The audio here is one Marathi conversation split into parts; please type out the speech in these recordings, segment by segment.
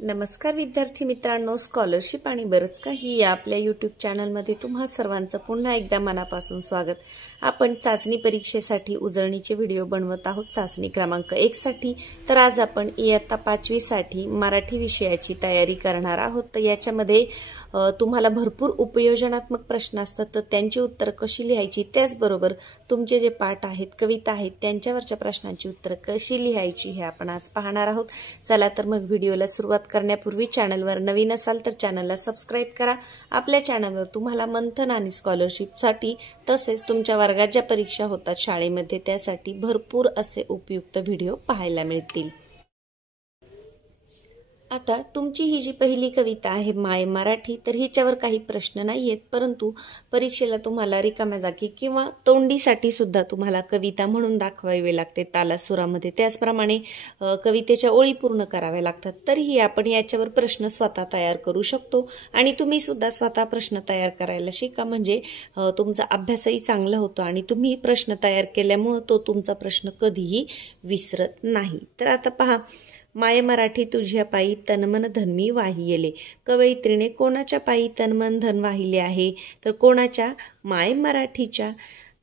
नमस्कार विद्यार्थी मित्रांनो, स्कॉलरशिप आणि बरंच काही या आपल्या यूट्यूब चॅनलमध्ये तुम्हा सर्वांचं पुन्हा एकदा मनापासून स्वागत। आपण चाचणी परीक्षेसाठी उजळणीचे व्हिडिओ बनवत आहोत चाचणी क्रमांक 1 साठी। तर आज आपण इयत्ता 5वी साठी मराठी विषयाची तयारी करणार आहोत। तर याच्यामध्ये तुम्हाला भरपूर उपयोजनात्मक प्रश्न असतात, तर त्यांची उत्तर कशी लिहायची, त्याचबरोबर तुमचे जे पाठ आहेत, कविता आहेत, त्यांच्यावरच्या प्रश्नांची उत्तर कशी लिहायची हे आपण आज पाहणार आहोत। चला तर मग व्हिडिओला सुरुवात करण्यापूर्वी चॅनलवर नवीन असाल तर चॅनलला सबस्क्राइब करा। आपल्या चॅनलवर तुम्हाला मंथन आणि स्कॉलरशिपसाठी तसेच तुमच्या वर्गात ज्या परीक्षा होतात शाळेमध्ये त्यासाठी भरपूर असे उपयुक्त व्हिडिओ पाहायला मिळतील। आता तुमची ही जी पहिली कविता आहे माय मराठी, तर हिच्यावर काही प्रश्न नाहीयेत, परंतु परीक्षेला तुम्हाला रिकाम्या जागी किंवा तोंडीसाठी सुद्धा तुम्हाला कविता म्हणून दाखवावी लागते तालासुरामध्ये। त्याचप्रमाणे कवितेच्या ओळी पूर्ण कराव्या लागतात। तरीही आपण याच्यावर प्रश्न स्वतः तयार करू शकतो आणि तुम्ही सुद्धा स्वतः प्रश्न तयार करायला शिका, म्हणजे तुमचा अभ्यासही चांगला होतो आणि तुम्ही प्रश्न तयार केल्यामुळे तो तुमचा प्रश्न कधीही विसरत नाही। तर आता पहा, माय मराठी तुझ्या पायी तनमन धन मी वाहिले। कवयित्रीने कोणाच्या पायी तनमन धन वाहिले आहे, तर कोणाच्या? माय मराठीच्या।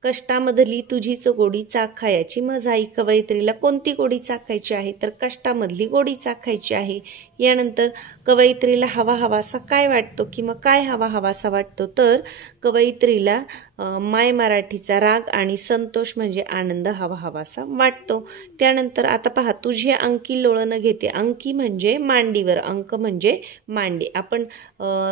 कष्टामधली तुझीच गोडी चाखायची मजाई। कवयित्रीला कोणती गोडी चाखायची आहे, तर कष्टामधली गोडी चाखायची आहे। यानंतर कवयित्रीला हवा हवासा काय वाटतो किंवा काय हवा हवासा वाटतो, तर कवयित्रीला माय मराठीचा राग आणि संतोष म्हणजे आनंद हवा हवासा वाटतो। त्यानंतर आता पहा, तुझे अंकी लोळण घेते। अंकी म्हणजे मांडीवर, अंक म्हणजे मांडी। आपण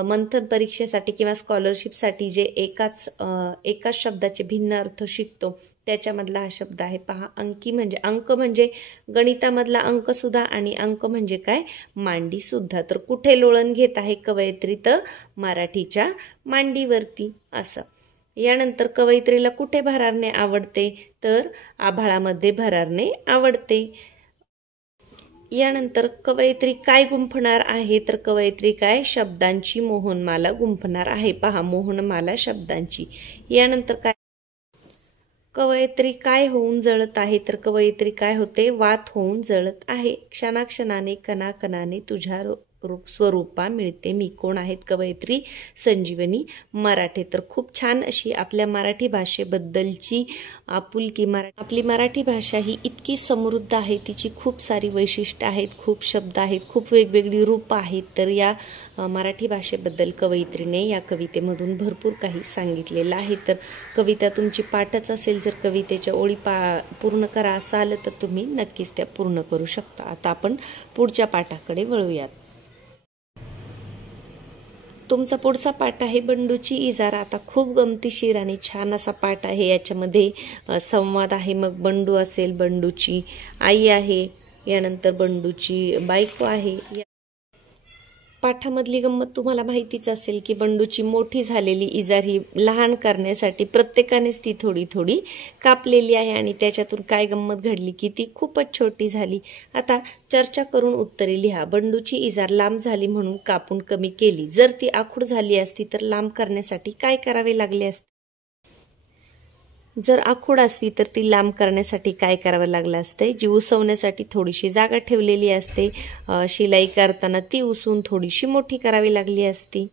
मंथन परीक्षेसाठी किंवा स्कॉलरशिपसाठी जे एकाच शब्दाचे भिन्न अर्थ शिकतो त्याच्यामधला हा शब्द आहे। पहा, अंकी म्हणजे अंक म्हणजे गणितामधला अंक सुद्धा आणि अंक म्हणजे काय? मांडी सुद्धा। तर कुठे लोळण घेत आहे कवयित्री, तर मराठीच्या मांडीवरती असं। यानंतर कवयित्रीला कुठे भरारणे आवडते, तर आभाळामध्ये भरारणे आवडते। यानंतर कवयित्री काय गुंफणार आहे, तर कवयित्री काय? शब्दांची मोहनमाला गुंफणार आहे। पहा, मोहनमाला शब्दांची। यानंतर काय? कवयित्री काय होऊन जळत आहे, तर कवयित्री काय होते? वात होऊन जळत आहे। क्षणाक्षणाने कणाकणाने तुझ्या स्वरूपा मिळते मी। कोण आहेत? कवयित्री संजीवनी मराठे। तर खूप छान अशी आपल्या मराठी भाषेबद्दलची आपुलकी, आपली मराठी भाषा ही इतकी समृद्ध आहे, तिची खूप सारी वैशिष्ट्ये आहेत, खूप शब्द आहेत, खूप वेगवेगळी रूप आहेत। तर या मराठी भाषेबद्दल कवयित्रीने या कवितेमधून भरपूर काही सांगितलेलं आहे। तर कविता तुमची पाठच असेल, जर कवितेच्या ओळी पूर्ण करा असं आलं तर तुम्ही नक्कीच त्या पूर्ण करू शकता। आता आपण पुढच्या पाठाकडे वळूयात। तुमचा पुढचा पाठ आहे बंडूची इजारा। आता खूप गमतीशीर आणि छान असा पाठ आहे। याच्यामध्ये संवाद आहे, मग बंडू असेल, बंडूची आई आहे, यानंतर बंडूची बायको आहे। पाठामधली गंमत तुम्हाला माहितीच असेल की बंडूची मोठी झालेली इजार ही लहान करण्यासाठी प्रत्येकानेच ती थोडी थोडी कापलेली आहे आणि त्याच्यातून काय गंमत घडली की ती खूपच छोटी झाली। आता चर्चा करून उत्तरे लिहा। बंडूची इजार लांब झाली म्हणून कापून कमी केली। जर ती आखूड झाली असती तर लांब करण्यासाठी काय करावे लागले असते? जर आखूड असती तर ती लांब करण्यासाठी काय करावं लागलं असते? जी उसवण्यासाठी थोडीशी जागा ठेवलेली असते, शिलाई करताना ती उसवून थोडीशी मोठी करावी लागली असती।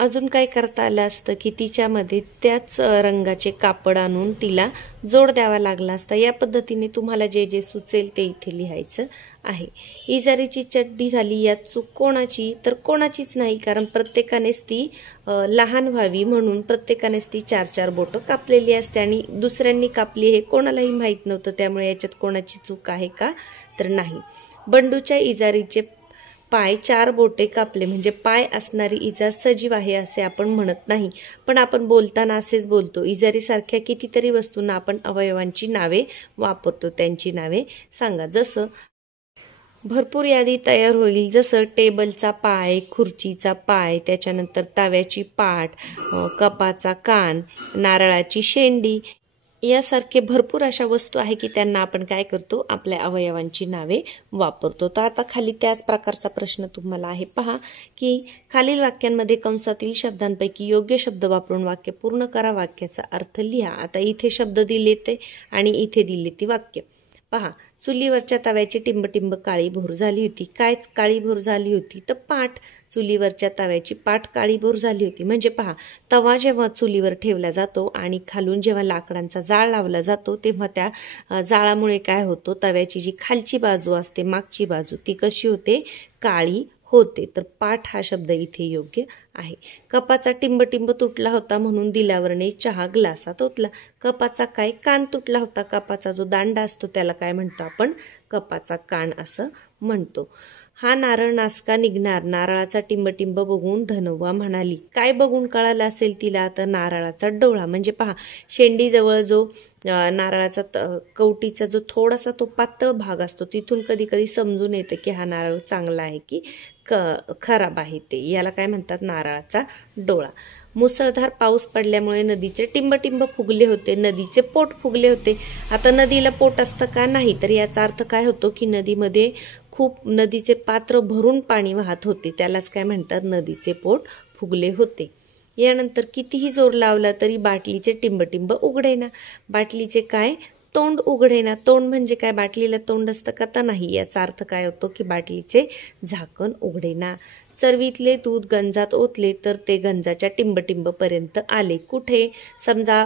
अजून काय करता आलं असतं की तिच्यामध्ये त्याच रंगाचे कापड आणून तिला जोड द्यावा लागला असता। या पद्धतीने तुम्हाला जे जे सुचेल ते इथे लिहायचं आहे। इजारीची चड्डी झाली, यात चूक कोणाची, तर कोणाचीच नाही, कारण प्रत्येकानेच ती लहान व्हावी म्हणून प्रत्येकानेच ती 4-4 बोटं कापलेली असते आणि दुसऱ्यांनी कापली हे कोणालाही माहीत नव्हतं, त्यामुळे याच्यात कोणाची चूक आहे का, तर नाही। बंडूच्या इजारीचे पाय 4 बोटे कापले, म्हणजे पाय असणारी इजार सजीव आहे असे आपण म्हणत नाही, पण आपण बोलताना असेच बोलतो। इजारीसारख्या कितीतरी वस्तूंना आपण अवयवांची नावे वापरतो, त्यांची नावे सांगा। जसं भरपूर यादी तयार होईल, जसं टेबलचा पाय, खुर्चीचा पाय, त्याच्यानंतर तव्याची पाठ, कपाचा कान, नारळाची शेंडी, यासारखे भरपूर अशा वस्तू आहे की त्यांना आपण काय करतो? आपल्या अवयवांची नावे वापरतो। तर आता खाली त्याच प्रकारचा प्रश्न तुम्हाला आहे। पहा की खालील वाक्यांमध्ये कंसातील शब्दांपैकी योग्य शब्द वापरून वाक्य पूर्ण करा, वाक्याचा अर्थ लिहा। आता इथे शब्द दिले ते आणि इथे दिले ती वाक्य। पहा, चुलीवरच्या तव्याची टिंबटिंब काळीभोर झाली होती. काय काळीभोर झाली होती? तर पाट. चुलीवरच्या तव्याची पाट काळीभोर झाली होती. म्हणजे पहा, तवा जेव्हा चुलीवर ठेवला जातो आणि खालून जेव्हा लाकडांचा जाळ लावला जातो तेव्हा त्या जाळामुळे काय होतं, तव्याची जी खालची बाजू असते, मागची बाजू, ती कशी होते? काळी होते. तर पाठ हा शब्द इथे योग्य आहे. कपाचा टिंबटिंब तुटला होता म्हणून दिल्यावरने चहा ग्लासात ओतला. कपाचा काय? कान तुटला होता. कपाचा जो दांडा असतो त्याला काय म्हणतो आपण? कपाचा कान असं म्हणतो. हा नारळ नासका निघणार. नारळाचा टिंबटिंब बघून धनव्वा म्हणाली. काय बघून कळालं असेल तिला? तर नारळाचा डोळा. म्हणजे पहा, शेंडीजवळ जो नारळाचा कवटीचा जो थोडासा तो पातळ भाग असतो तिथून कधी कधी समजून येतं की हा नारळ चांगला आहे की खराब आहे. ते याला काय म्हणतात? नारळाचा डोळा. मुसळधार पाऊस पडल्यामुळे नदीचे टिंबटिंब फुगले होते. नदीचे पोट फुगले होते. आता नदीला पोट असतं का? नाही. तर याचा अर्थ काय होतो की नदीमध्ये खूप नदीचे पात्र भरून पाणी वाहत होते. त्यालाच काय म्हणतात? नदीचे पोट फुगले होते. यानंतर कितीही जोर लावला तरी बाटलीचे टिंबटिंब उघडेना. बाटलीचे काय? तोंड उघडेना. तोंड म्हणजे काय? बाटलीला तोंड असतं का? तर नाही. याचा अर्थ काय होतो की बाटलीचे झाकण उघडेना. चरवीतले दूध गंजात ओतले तर ते गंजाच्या टिंबटिंबपर्यंत आले. कुठे? समजा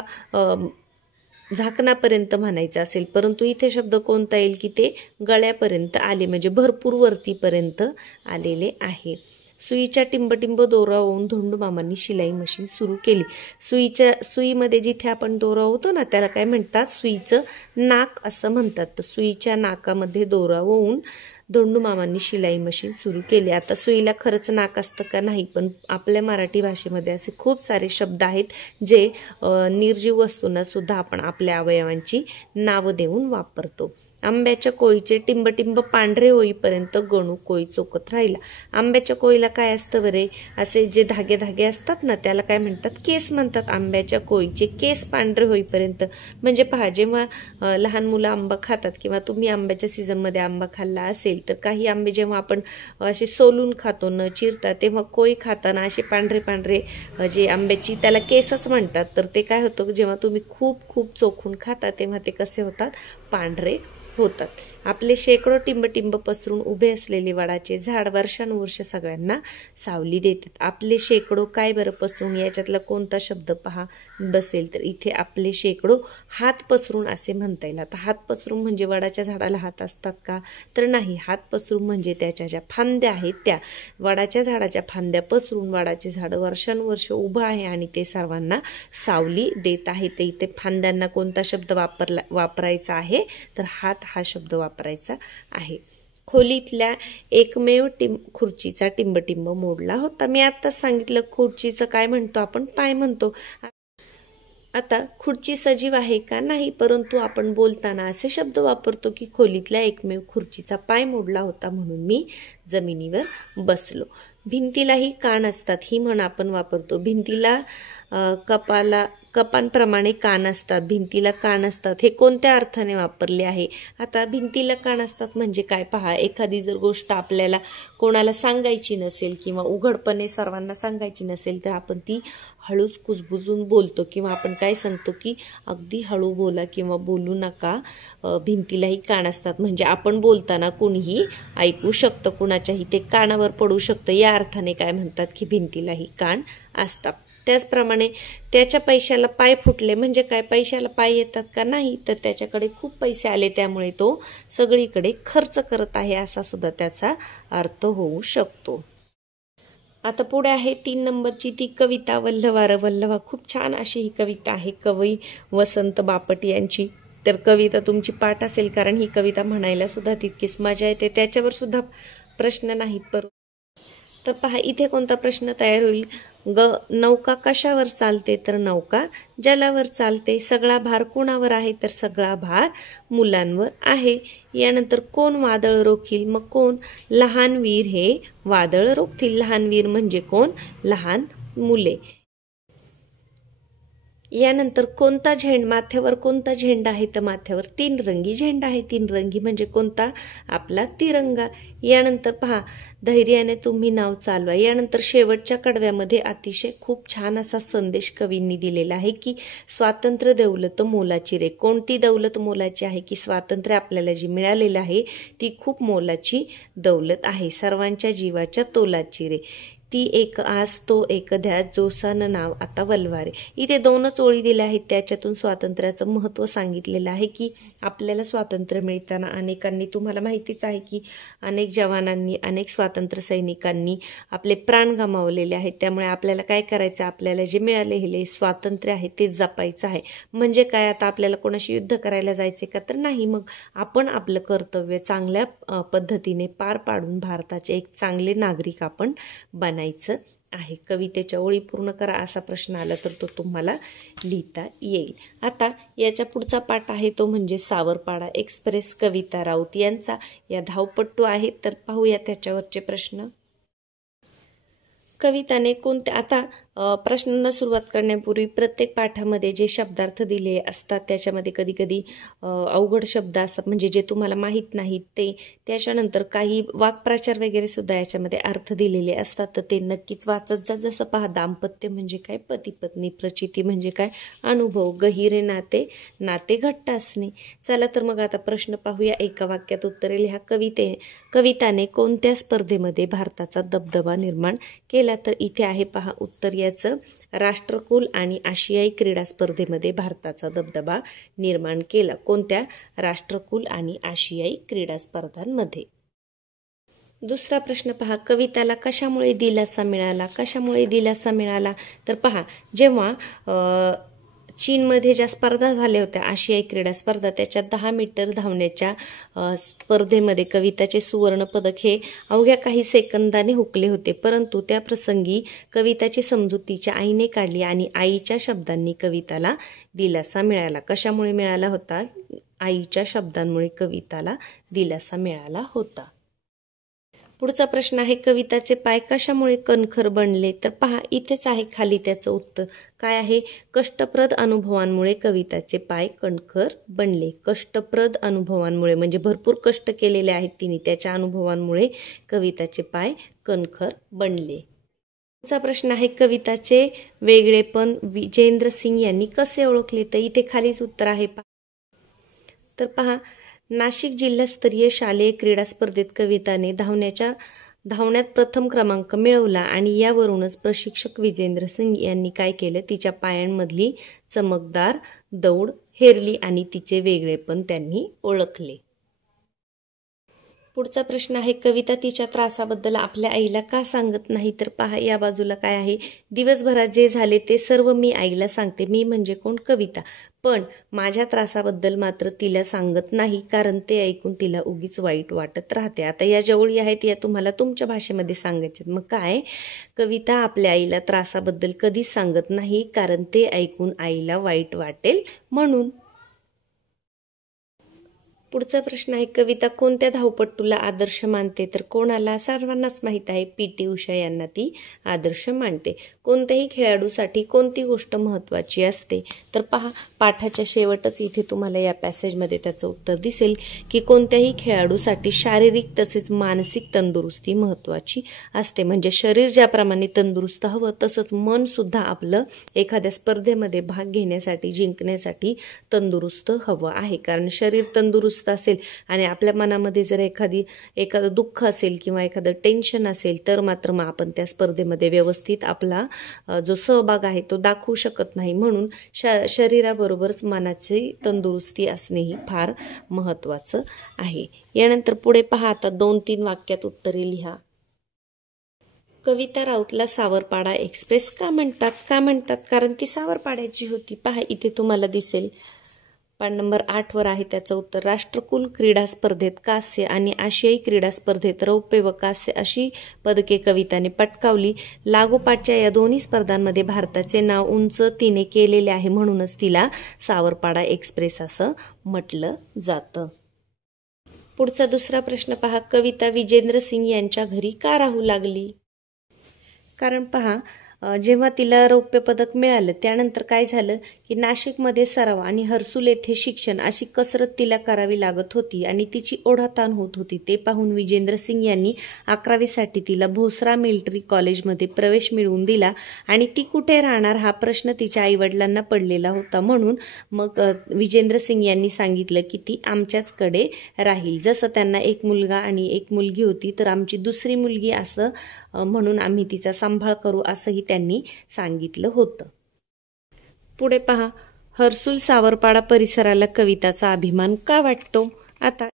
झाकणापर्यंत म्हणायचं असेल, परंतु इथे शब्द कोणता येईल की ते गळ्यापर्यंत आले, म्हणजे भरपूर वरतीपर्यंत आलेले आहे. सुईच्या टिंबटिंब दोरावून धोंडूमामांनी शिलाई मशीन सुरू केली. सुईमध्ये जिथे आपण दोरा होतो ना त्याला काय म्हणतात? सुईचं नाक असं म्हणतात. तर सुईच्या नाकामध्ये दोरा होऊन धोंडूमामांनी शिलाई मशीन सुरू केली. आता सुईला खरंच नाक असतं का? नाही. पण आपल्या मराठी भाषेमध्ये असे खूप सारे शब्द आहेत जे निर्जीव वस्तूंना सुद्धा आपण आपल्या अवयवांची नावं देऊन वापरतो. आंब्याच्या कोळीचे टिंबटिंब पांढरे होईपर्यंत गणू कोळी चोखत राहिला. आंब्याच्या कोळीला काय असतं बरे? असे जे धागे धागे असतात ना त्याला काय म्हणतात? केस म्हणतात. आंब्याच्या कोळीचे केस पांढरे होईपर्यंत म्हणजे पहा, जेव्हा लहान मुलं आंबा खातात किंवा तुम्ही आंब्याच्या सीझनमध्ये आंबा खाल्ला असेल तर काही आंबे जेव्हा आपण असे सोलून खातो न चिरता तेव्हा कोळी खाताना असे पांढरे पांढरे जे आंब्याची त्याला केसच म्हणतात. तर ते काय होतं? जेव्हा तुम्ही खूप खूप चोखून खाता तेव्हा ते कसे होतात? पांढरे होतात. आपले शेकडो टिंबटिंब पसरून उभे असलेले वडाचे झाड वर्षानुवर्ष सगळ्यांना सावली देतात. आपले शेकडो काय बरं पसरून? याच्यातला कोणता शब्द पहा बसेल? तर इथे आपले शेकडो हात पसरून असे म्हणता येईल. आता हात पसरून म्हणजे वडाच्या झाडाला हात असतात का? तर नाही. हात पसरून म्हणजे त्याच्या ज्या फांद्या आहेत त्या वडाच्या झाडाच्या फांद्या पसरून वडाचे झाड वर्षानुवर्ष उभं आहे आणि ते सर्वांना सावली देत आहे. ते इथे फांद्यांना कोणता शब्द वापरायचा आहे? तर हात हा शब्द वापरायचा आहे. खोलीतल्या एकमेव खुर्चीचा टिंबटिंब मोडला होता. मी आत्ताच सांगितलं खुर्चीचं काय म्हणतो आपण? पाय म्हणतो. आता खुर्ची सजीव आहे का? नाही. परंतु आपण बोलताना असे शब्द वापरतो की खोलीतल्या एकमेव खुर्चीचा पाय मोडला होता म्हणून मी जमिनीवर बसलो. भिंतीलाही कान असतात ही म्हण आपण वापरतो. भिंतीला कपांप्रमाणे कान असतात. भिंतीला कान असतात हे कोणत्या अर्थाने वापरले आहे? आता भिंतीला कान असतात म्हणजे काय? पहा, एखादी जर गोष्ट आपल्याला कोणाला सांगायची नसेल किंवा उघडपणे सर्वांना सांगायची नसेल तर आपण ती हळूच कुजबुजून बोलतो किंवा आपण काय सांगतो की अगदी हळू बोला किंवा बोलू नका. भिंतीलाही कान असतात म्हणजे आपण बोलताना कोणीही ऐकू शकतं, कुणाच्याही ते कानावर पडू शकतं. या अर्थाने काय म्हणतात की भिंतीलाही कान असतात. त्याचप्रमाणे त्याच्या पैशाला पाय फुटले म्हणजे काय? पैशाला पाय येतात का? नाही. तर त्याच्याकडे खूप पैसे आले त्यामुळे तो सगळीकडे खर्च करत आहे असा सुद्धा त्याचा अर्थ होऊ शकतो. आता पुढे आहे 3 नंबरची ती कविता वल्हवार वल्हवा. खूप छान अशी ही कविता आहे, कवी वसंत बापट यांची. तर कविता तुमची पाठ असेल कारण ही कविता म्हणायला सुद्धा तितकीच मजा येते. त्याच्यावर सुद्धा प्रश्न नाहीत. तर पहा, इथे कोणता प्रश्न तयार होईल? नौका कशावर चालते? तर नौका जलावर चालते. सगळा भार कोणावर आहे? तर सगळा भार मुलांवर आहे. यानंतर कोण वादळ रोखील? मग कोण? लहान वीर हे वादळ रोखतील. लहान वीर म्हणजे कोण? लहान मुले. यानंतर कोणता माथ्यावर कोणता झेंडा आहे, तर माथ्यावर 3 रंगी झेंडा आहे. 3 रंगी म्हणजे कोणता? आपला तिरंगा. यानंतर पहा, धैर्याने तुम्ही नाव चालवा. यानंतर शेवटच्या कडव्यामध्ये अतिशय खूप छान असा संदेश कवींनी दिलेला आहे की स्वातंत्र्य दौलत मोलाची रे. कोणती दौलत मोलाची आहे? की स्वातंत्र्य आपल्याला जी मिळालेलं आहे ती खूप मोलाची दौलत आहे, सर्वांच्या जीवाच्या तोलाची रे. ती एक आस तो एक ध्यास, जोसान नाव आता वल्हारे. इथे 2च ओळी दिल्या आहेत, त्याच्यातून स्वातंत्र्याचं महत्त्व सांगितलेलं आहे की आपल्याला स्वातंत्र्य मिळताना अनेकांनी, तुम्हाला माहितीच आहे की अनेक जवानांनी, अनेक स्वातंत्र्य सैनिकांनी आपले प्राण गमावलेले आहेत. त्यामुळे आपल्याला काय करायचं? आपल्याला जे मिळालेले स्वातंत्र्य आहे ते जपायचं आहे. म्हणजे काय? आता आपल्याला कोणाशी युद्ध करायला जायचे का? तर नाही. मग आपण आपलं कर्तव्य चांगल्या पद्धतीने पार पाडून भारताचे एक चांगले नागरिक आपण बनायचं आहे. कवितेच्या ओळी पूर्ण करा असा प्रश्न आला तर तो तुम्हाला लिहिता येईल. आता याच्या पुढचा पाठ आहे तो म्हणजे सावरपाडा एक्सप्रेस, कविता राऊत यांचा. या धावपट्टू आहेत, तर पाहूया त्याच्यावरचे प्रश्न. कविताने कोणत्या, आता प्रश्नांना सुरुवात करण्यापूर्वी प्रत्येक पाठामध्ये जे शब्दार्थ दिले असतात त्याच्यामध्ये कधी कधी अवघड शब्द असतात, म्हणजे जे तुम्हाला माहीत नाहीत ते. त्याच्यानंतर काही वाक्प्रचार वगैरे सुद्धा याच्यामध्ये अर्थ दिलेले असतात, तर ते नक्कीच वाचत जा. जसं पहा, दाम्पत्य म्हणजे काय? पती पत्नी. प्रचिती म्हणजे काय? अनुभव. गहिरे नाते, नाते घट्ट असणे. चला तर मग आता प्रश्न पाहूया. एका वाक्यात उत्तरे लिहा. कविताने कोणत्या स्पर्धेमध्ये भारताचा दबदबा निर्माण केला? तर इथे आहे पहा उत्तर याचं, राष्ट्रकुल आणि आशियाई क्रीडा स्पर्धेमध्ये भारताचा दबदबा निर्माण केला. कोणत्या? राष्ट्रकुल आणि आशियाई क्रीडा स्पर्धांमध्ये. दुसरा प्रश्न पहा, कविताला कशामुळे दिलासा मिळाला? कशामुळे दिलासा मिळाला? तर पहा, जेव्हा चीनमध्ये ज्या स्पर्धा झाल्या होत्या, आशियाई क्रीडा स्पर्धा, त्याच्या 10 मीटर धावण्याच्या स्पर्धेमध्ये कविताचे सुवर्ण पदक हे अवघ्या काही सेकंदाने हुकले होते. परंतु त्या प्रसंगी कविताची समजूत तिच्या आईने काढली आणि आईच्या शब्दांनी कविताला दिलासा मिळाला. कशामुळे मिळाला होता? आईच्या शब्दांमुळे कविताला दिलासा मिळाला होता. पुढचा प्रश्न आहे, कविताचे पाय कशामुळे कणखर बनले? तर पहा, इथेच आहे खाली त्याचं उत्तर. काय आहे? कष्टप्रद अनुभवांमुळे कविताचे पाय कणखर बनले. कष्टप्रद अनुभवांमुळे म्हणजे भरपूर कष्ट केलेले आहेत तिने, त्याच्या अनुभवांमुळे कविताचे पाय कणखर बनले. पुढचा प्रश्न आहे, कविताचे वेगळेपण विजेंद्र सिंग यांनी कसे ओळखले? तर इथे खालीच उत्तर आहे. तर पहा, नाशिक जिल्हास्तरीय शालेय क्रीडा स्पर्धेत कविताने धावण्यात प्रथम क्रमांक मिळवला आणि यावरूनच प्रशिक्षक विजेंद्र सिंग यांनी काय केलं? तिच्या पायांमधली चमकदार दौड हेरली आणि तिचे वेगळेपण त्यांनी ओळखले. पुढचा प्रश्न आहे, कविता तिच्या त्रासाबद्दल आपल्या आईला का सांगत नाही? तर पहा, या बाजूला काय आहे? दिवसभरात जे झाले ते सर्व मी आईला सांगते. मी म्हणजे कोण? कविता. पण माझ्या त्रासाबद्दल मात्र तिला सांगत नाही, कारण ते ऐकून तिला उगीच वाईट वाटत राहते. आता या ज्या ओळी आहेत या तुम्हाला तुमच्या भाषेमध्ये सांगायचे. मग काय? कविता आपल्या आईला त्रासाबद्दल कधीच सांगत नाही, कारण ते ऐकून आईला वाईट वाटेल म्हणून. पुढचा प्रश्न आहे, कविता कोणत्या धावपट्टूला आदर्श मानते? तर कोणाला? सर्वांनाच माहीत आहे, पी.टी. उषा यांना ती आदर्श मानते. कोणत्याही खेळाडूसाठी कोणती गोष्ट महत्त्वाची असते? तर पहा, पाठाच्या शेवटच इथे तुम्हाला या पॅसेजमध्ये त्याचं उत्तर दिसेल की कोणत्याही खेळाडूसाठी शारीरिक तसेच मानसिक तंदुरुस्ती महत्त्वाची असते. म्हणजे शरीर ज्याप्रमाणे तंदुरुस्त हवं तसंच मन सुद्धा आपलं एखाद्या स्पर्धेमध्ये भाग घेण्यासाठी, जिंकण्यासाठी तंदुरुस्त हवं आहे. कारण शरीर तंदुरुस्त असेल आणि आपल्या मनामध्ये जर एखादं दुःख असेल किंवा एखादं टेन्शन असेल तर मात्र मग आपण त्या स्पर्धेमध्ये व्यवस्थित आपला जो सहभाग आहे तो दाखवू शकत नाही. म्हणून शरीराबरोबरच मनाची तंदुरुस्ती असणेही फार महत्त्वाचं आहे. यानंतर पुढे पहा, आता 2-3 वाक्यात उत्तरे लिहा. कविता राऊतला सावरपाडा एक्सप्रेस का म्हणतात? कारण ती सावरपाड्याची होती. पहा, इथे तुम्हाला दिसेल पान नंबर 8 वर आहे त्याचं उत्तर. राष्ट्रकुल क्रीडा स्पर्धेत कांस्य आणि आशियाई क्रीडा स्पर्धेत रौप्य व कांस्य अशी पदके कविताने पटकावली. लागोपाठच्या या दोन्ही स्पर्धांमध्ये भारताचे नाव उंच तिने केलेले आहे, म्हणूनच तिला सावरपाडा एक्सप्रेस असं म्हटलं जातं. पुढचा दुसरा प्रश्न पहा, कविता विजेंद्र सिंग यांच्या घरी का राहू लागली? कारण पहा, जेव्हा तिला रौप्य पदक मिळालं त्यानंतर काय झालं की नाशिकमध्ये सराव आणि हर्सुल येथे शिक्षण अशी कसरत तिला करावी लागत होती आणि तिची ओढाताण होत होती. ते पाहून विजेंद्र सिंग यांनी 11वीसाठी तिला भोसरा मिलिटरी कॉलेजमध्ये प्रवेश मिळवून दिला आणि ती कुठे राहणार हा प्रश्न तिच्या आईवडिलांना पडलेला होता. म्हणून मग विजेंद्र सिंग यांनी सांगितलं की ती आमच्याचकडे राहील. जसं त्यांना एक मुलगा आणि एक मुलगी होती तर आमची दुसरी मुलगी असं म्हणून आम्ही तिचा सांभाळ करू असंही त्यांनी सांगितलं होतं. पुढे पहा, हर्सुल सावरपाडा परिसराला कविताचा अभिमान का वाटतो. आता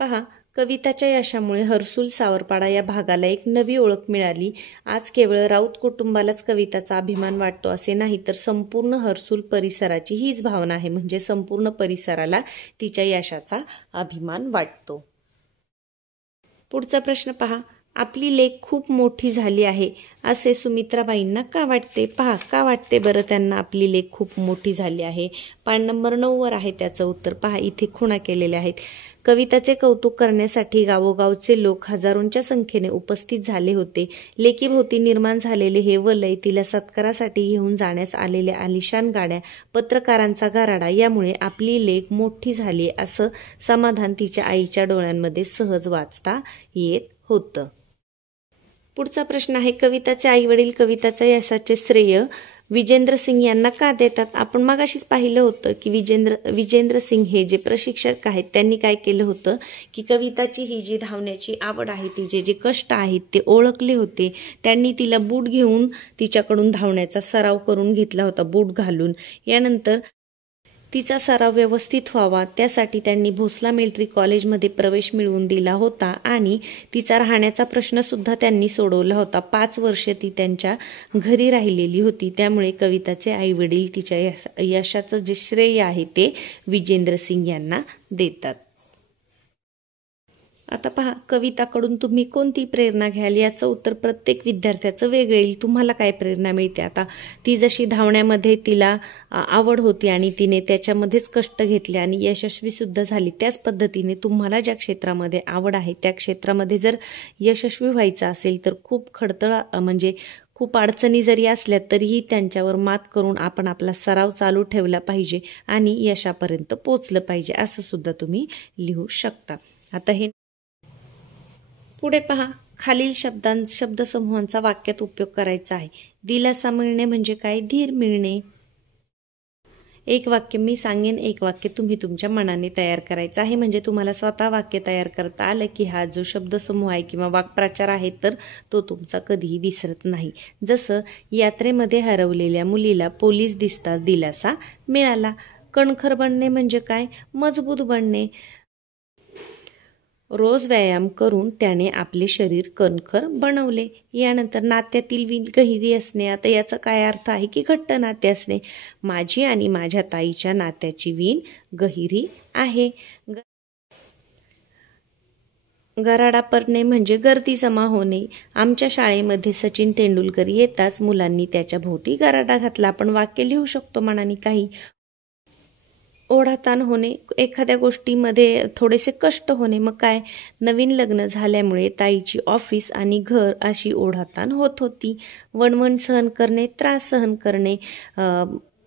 पहा, कविताच्या यशामुळे हर्सुल सावरपाडा या भागाला एक नवी ओळख मिळाली. आज केवळ राऊत कुटुंबालाच कविताचा अभिमान वाटतो असे नाही तर संपूर्ण हर्सुल परिसराची हीच भावना आहे. म्हणजे संपूर्ण परिसराला तिच्या यशाचा अभिमान वाटतो. पुढचा प्रश्न पहा, आपली लेक खूप मोठी झाली आहे असे सुमित्राबाईंना का वाटते. पहा, का वाटते बरं त्यांना आपली लेक खूप मोठी झाली आहे. पान नंबर 9 वर आहे त्याचं उत्तर. पहा, इथे खुणा केलेल्या आहेत. कविताचे कौतुक करण्यासाठी गावोगावचे लोक हजारोंच्या संख्येने उपस्थित झाले होते. लेकीभोवती निर्माण झालेले हे वलय, तिला सत्कारासाठी घेऊन जाण्यास आलेल्या आलिशान गाड्या, पत्रकारांचा गाराडा यामुळे आपली लेक मोठी झाली असं समाधान तिच्या आईच्या डोळ्यांमध्ये सहज वाचता येत होतं. पुढचा प्रश्न आहे, कविताचे आईवडील कविताच्या यशाचे श्रेय विजेंद्र सिंग यांना का देतात. आपण मगाशीच पाहिलं होतं की विजेंद्र सिंग हे जे प्रशिक्षक आहेत त्यांनी काय केलं होतं की कविताची ही जी धावण्याची आवड आहे, तिचे जे कष्ट आहेत ते ओळखले होते. त्यांनी तिला बूट घेऊन तिच्याकडून धावण्याचा सराव करून घेतला होता, बूट घालून. यानंतर तिचा सराव व्यवस्थित व्हावा त्यासाठी त्यांनी भोसला मिलिटरी कॉलेजमध्ये प्रवेश मिळवून दिला होता आणि तिचा राहण्याचा प्रश्न सुद्धा त्यांनी सोडवला होता. 5 वर्षे ती त्यांच्या घरी राहिलेली होती. त्यामुळे कविताचे आईवडील तिच्या यशाचं जे श्रेय आहे ते विजेंद्र सिंग यांना देतात. आता पहा, कविताकडून तुम्ही कोणती प्रेरणा घ्याल याचं उत्तर प्रत्येक विद्यार्थ्याचं वेगळं येईल. तुम्हाला काय प्रेरणा मिळते. आता ती जशी धावण्यामध्ये तिला आवड होती आणि तिने त्याच्यामध्येच कष्ट घेतले आणि यशस्वी सुद्धा झाली, त्याच पद्धतीने तुम्हाला ज्या क्षेत्रामध्ये आवड आहे त्या क्षेत्रामध्ये जर यशस्वी व्हायचं असेल तर खूप खडतळ म्हणजे खूप अडचणी जरी असल्या तरीही त्यांच्यावर मात करून आपण आपला सराव चालू ठेवला पाहिजे आणि यशापर्यंत पोचलं पाहिजे असं सुद्धा तुम्ही लिहू शकता. आता हे पुढे पहा, खालील शब्दसमूहांचा वाक्यात उपयोग करायचा आहे. दिलासा मिळणे म्हणजे काय. धीर मिळणे. एक वाक्य मी सांगेन, एक वाक्य तुम्ही तुमच्या मनाने तयार करायचं आहे. म्हणजे तुम्हाला स्वतः वाक्य तयार करता आलं की हा जो शब्दसमूह आहे किंवा वाक्प्रचार आहे तर तो तुमचा कधीही विसरत नाही. जसं यात्रेमध्ये हरवलेल्या मुलीला पोलीस दिसताच दिलासा मिळाला. कणखर बनणे म्हणजे काय. मजबूत बनणे. रोज व्यायाम करून त्याने आपले शरीर कणखर बनवले. यानंतर नात्यातील वीण गहिरी असणे. आता याचा काय अर्थ आहे की घट्ट नाते असणे. माझी आणि माझ्या ताईच्या नात्याची वीण गहिरी आहे. गराडा पडणे म्हणजे गर्दी जमा होणे. आमच्या शाळेमध्ये सचिन तेंडुलकर येताच मुलांनी त्याच्या भोवती गराडा घातला. आपण वाक्य लिहू शकतो मनाने काही. ओढाताण होणे, एखाद्या गोष्टीमध्ये थोडेसे कष्ट होणे. मग काय, नवीन लग्न झाल्यामुळे ताईची ऑफिस आणि घर अशी ओढाताण होत होती. वणवण सहन करणे, त्रास सहन करणे.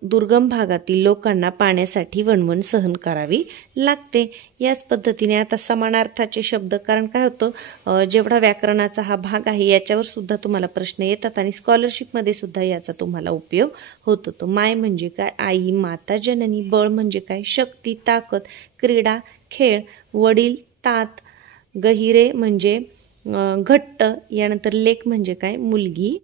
दुर्गम भागातील लोकांना पाण्यासाठी वणवण सहन करावी लागते. याच पद्धतीने आता समानार्थाचे शब्द, कारण काय होतं जेवढा व्याकरणाचा हा भाग आहे याच्यावर सुद्धा तुम्हाला प्रश्न येतात आणि स्कॉलरशिपमध्ये सुद्धा याचा तुम्हाला उपयोग होत होतो. माय म्हणजे काय. आई, माता, जननी. बळ म्हणजे काय. शक्ती, ताकद. क्रीडा, खेळ. वडील, तात. गहिरे म्हणजे घट्ट. यानंतर लेक म्हणजे काय. मुलगी.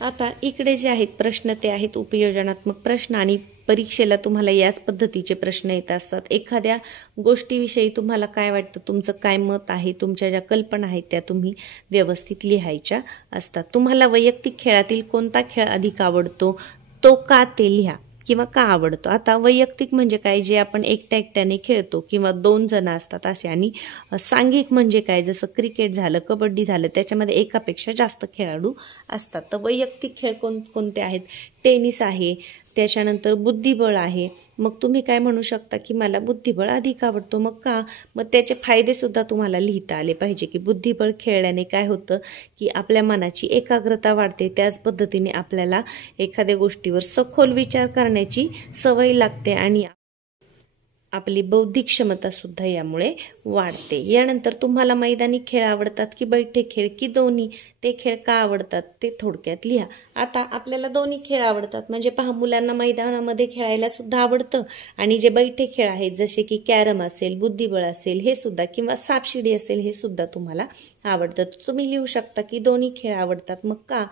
आता इकडे जे आहेत प्रश्न ते आहेत उपयोजनात्मक प्रश्न आणि परीक्षेला तुम्हाला याच पद्धतीचे प्रश्न येत असतात. एखाद्या गोष्टीविषयी तुम्हाला काय वाटतं, तुमचं काय मत आहे, तुमच्या ज्या कल्पना आहेत त्या तुम्ही व्यवस्थित लिहायच्या असतात. तुम्हाला वैयक्तिक खेळातील कोणता खेळ अधिक आवडतो तो का ते लिहा किंवा का आवडतो. आता वैयक्तिक म्हणजे काय, जे आपण एकट्याने खेळतो किंवा 2 जण असतात असे. आणि सांघिक म्हणजे काय, जसं क्रिकेट झालं, कबड्डी झालं, त्याच्यामध्ये एकापेक्षा जास्त खेळाडू असतात. तर वैयक्तिक खेळ कोणते आहेत. टेनिस आहे, त्याच्यानंतर बुद्धिबळ आहे. मग तुम्ही काय म्हणू शकता की मला बुद्धिबळ अधिक आवडतो. मग का? मग त्याचे फायदेसुद्धा तुम्हाला लिहिता आले पाहिजे की बुद्धिबळ खेळल्याने काय होतं की आपल्या मनाची एकाग्रता वाढते, त्याच पद्धतीने आपल्याला एखाद्या गोष्टीवर सखोल विचार करण्याची सवय लागते आणि आपली बौद्धिक क्षमतासुद्धा यामुळे वाढते. यानंतर तुम्हाला मैदानी खेळ आवडतात की बैठे खेळ की दोन्ही, ते खेळ का आवडतात ते थोडक्यात लिहा. आता आपल्याला दोन्ही खेळ आवडतात म्हणजे पहा, मुलांना मैदानामध्ये खेळायला सुद्धा आवडतं आणि जे बैठे खेळ आहेत जसे की कॅरम असेल, बुद्धिबळ असेल हे सुद्धा, किंवा सापशिडी असेल हे सुद्धा तुम्हाला आवडतं. तुम्ही लिहू शकता की दोन्ही खेळ आवडतात. मग का?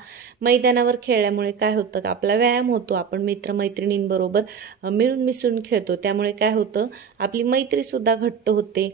मैदानावर खेळल्यामुळे काय होतं, आपला व्यायाम होतो, आपण मित्रमैत्रिणींबरोबर मिळून मिसळून खेळतो, त्यामुळे काय होतं आपली मैत्री सुद्धा घट्ट होते,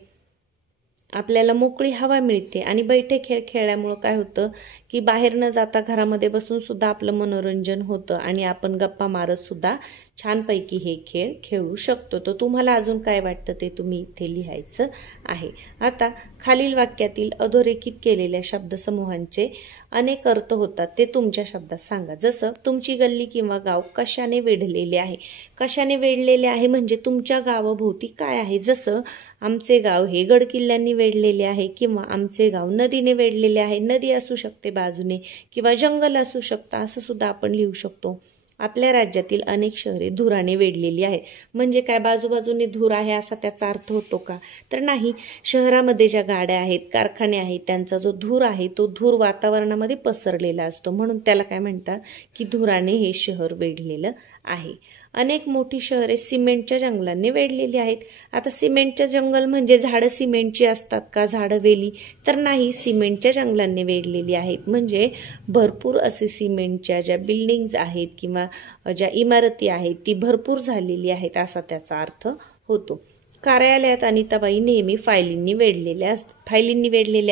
आपल्याला मोकळी हवा मिळते. आणि बैठे खेळ खेळल्यामुळं काय होतं की बाहेर न जाता घरामध्ये बसून सुद्धा आपलं मनोरंजन होतं आणि आपण गप्पा मारत सुद्धा छानपैकी हे खेळ खेळू शकतो. तर तुम्हाला अजून काय वाटतं ते तुम्ही इथे लिहायचं आहे. आता खालील वाक्यातील अधोरेखित केलेल्या शब्दसमूहांचे अनेक अर्थ होतात ते तुमच्या शब्दात सांगा. जसं तुमची गल्ली किंवा गाव कशाने वेढलेले आहे. कशाने वेढलेले आहे म्हणजे तुमच्या गावाभोवती काय आहे. जसं आमचे गाव हे गडकिल्ल्यांनी वेढलेले आहे, किंवा आमचे गाव नदीने वेढलेले आहे. नदी असू शकते बाजूने किंवा जंगल असू शकतं, असं सुद्धा आपण लिहू शकतो. आपल्या राज्यातील अनेक शहरे धुराने वेढलेली आहे. म्हणजे काय, बाजूबाजूने धूर आहे असा त्याचा अर्थ होतो का? तर नाही. शहरामध्ये ज्या गाड्या आहेत, कारखाने आहेत, त्यांचा जो धूर आहे तो धूर वातावरणामध्ये पसरलेला असतो, म्हणून त्याला काय म्हणतात की धुराने हे शहर वेढलेलं आहे. अनेक मोठी शहरे सिमेंटच्या जंगलांनी वेढलेली आहेत. आता सिमेंटच्या जंगल म्हणजे झाडं सिमेंटची असतात का, झाडं वेली? तर नाही, सिमेंटच्या जंगलांनी वेढलेली आहेत म्हणजे भरपूर असे सिमेंटच्या ज्या बिल्डिंग्ज आहेत किंवा ज्या इमारती आहेत ती भरपूर झालेली आहेत असा त्याचा अर्थ होतो. कार्यालयात अनिताबाई नेहमी फायलींनी वेढलेल्या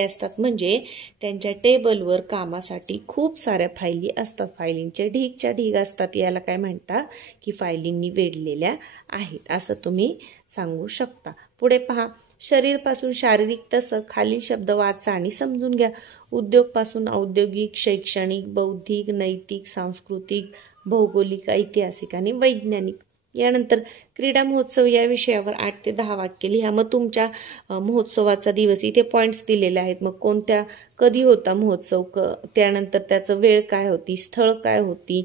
असतात म्हणजे त्यांच्या टेबलवर कामासाठी खूप साऱ्या फायली असतात, फायलींचे ढीगच्या ढीग असतात. याला काय म्हणतात की फायलींनी वेढलेल्या आहेत असं तुम्ही सांगू शकता. पुढे पहा, शरीरपासून शारीरिक तसं खालील शब्द वाचा आणि समजून घ्या. उद्योगपासून औद्योगिक, शैक्षणिक, बौद्धिक, नैतिक, सांस्कृतिक, भौगोलिक, ऐतिहासिक आणि वैज्ञानिक. यानंतर क्रीडा महोत्सव या विषयावर 8 ते 10 वाक्य लिहा. मग तुमच्या महोत्सवाचा दिवस इथे पॉईंट्स दिलेले आहेत. मग कधी होता महोत्सव, त्यानंतर त्याचं वेळ काय होती, स्थळ काय होती,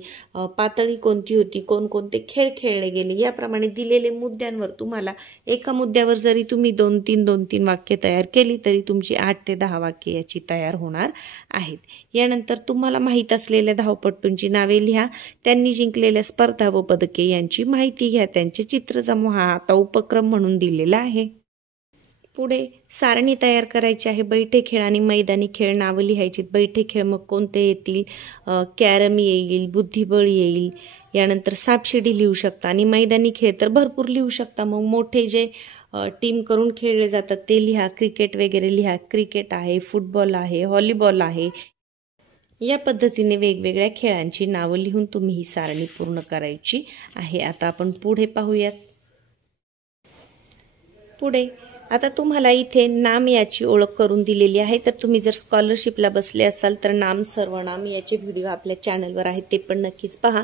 पातळी कोणती होती, कोणकोणते खेळ खेळले गेले, याप्रमाणे दिलेले मुद्द्यांवर तुम्हाला एका मुद्द्यावर जरी तुम्ही 2-3 वाक्य तयार केली तरी तुमची 8 ते 10 वाक्य याची तयार होणार आहेत. यानंतर तुम्हाला माहीत असलेल्या धावपटूंची नावे लिहा. त्यांनी जिंकलेल्या स्पर्धा व पदके यांची माहिती घ्या. त्यांचे चित्र जमवा. हा आता उपक्रम म्हणून दिलेला आहे. पुढे सारणी तयार करायची आहे. बैठे खेळ आणि मैदानी खेळ नावं लिहायची. बैठे खेळ मग कोणते येतील, कॅरम येईल, बुद्धिबळ येईल, यानंतर सापशिडी लिहू शकता. आणि मैदानी खेळ तर भरपूर लिहू शकता. मग मोठे जे टीम करून खेळले जातात ते लिहा. क्रिकेट वगैरे लिहा. क्रिकेट आहे, फुटबॉल आहे, व्हॉलीबॉल आहे. या पद्धतीने वेगवेगळ्या खेळांची नावं लिहून तुम्ही ही सारणी पूर्ण करायची आहे. आता आपण पुढे पाहूयात. पुढे आता तुम्हाला इथे नाम याची ओळख करून दिलेली आहे. तर तुम्ही जर स्कॉलरशिपला बसले असाल तर नाम सर्वनाम याचे व्हिडिओ आपल्या चॅनलवर आहेत, ते पण नक्कीच पहा.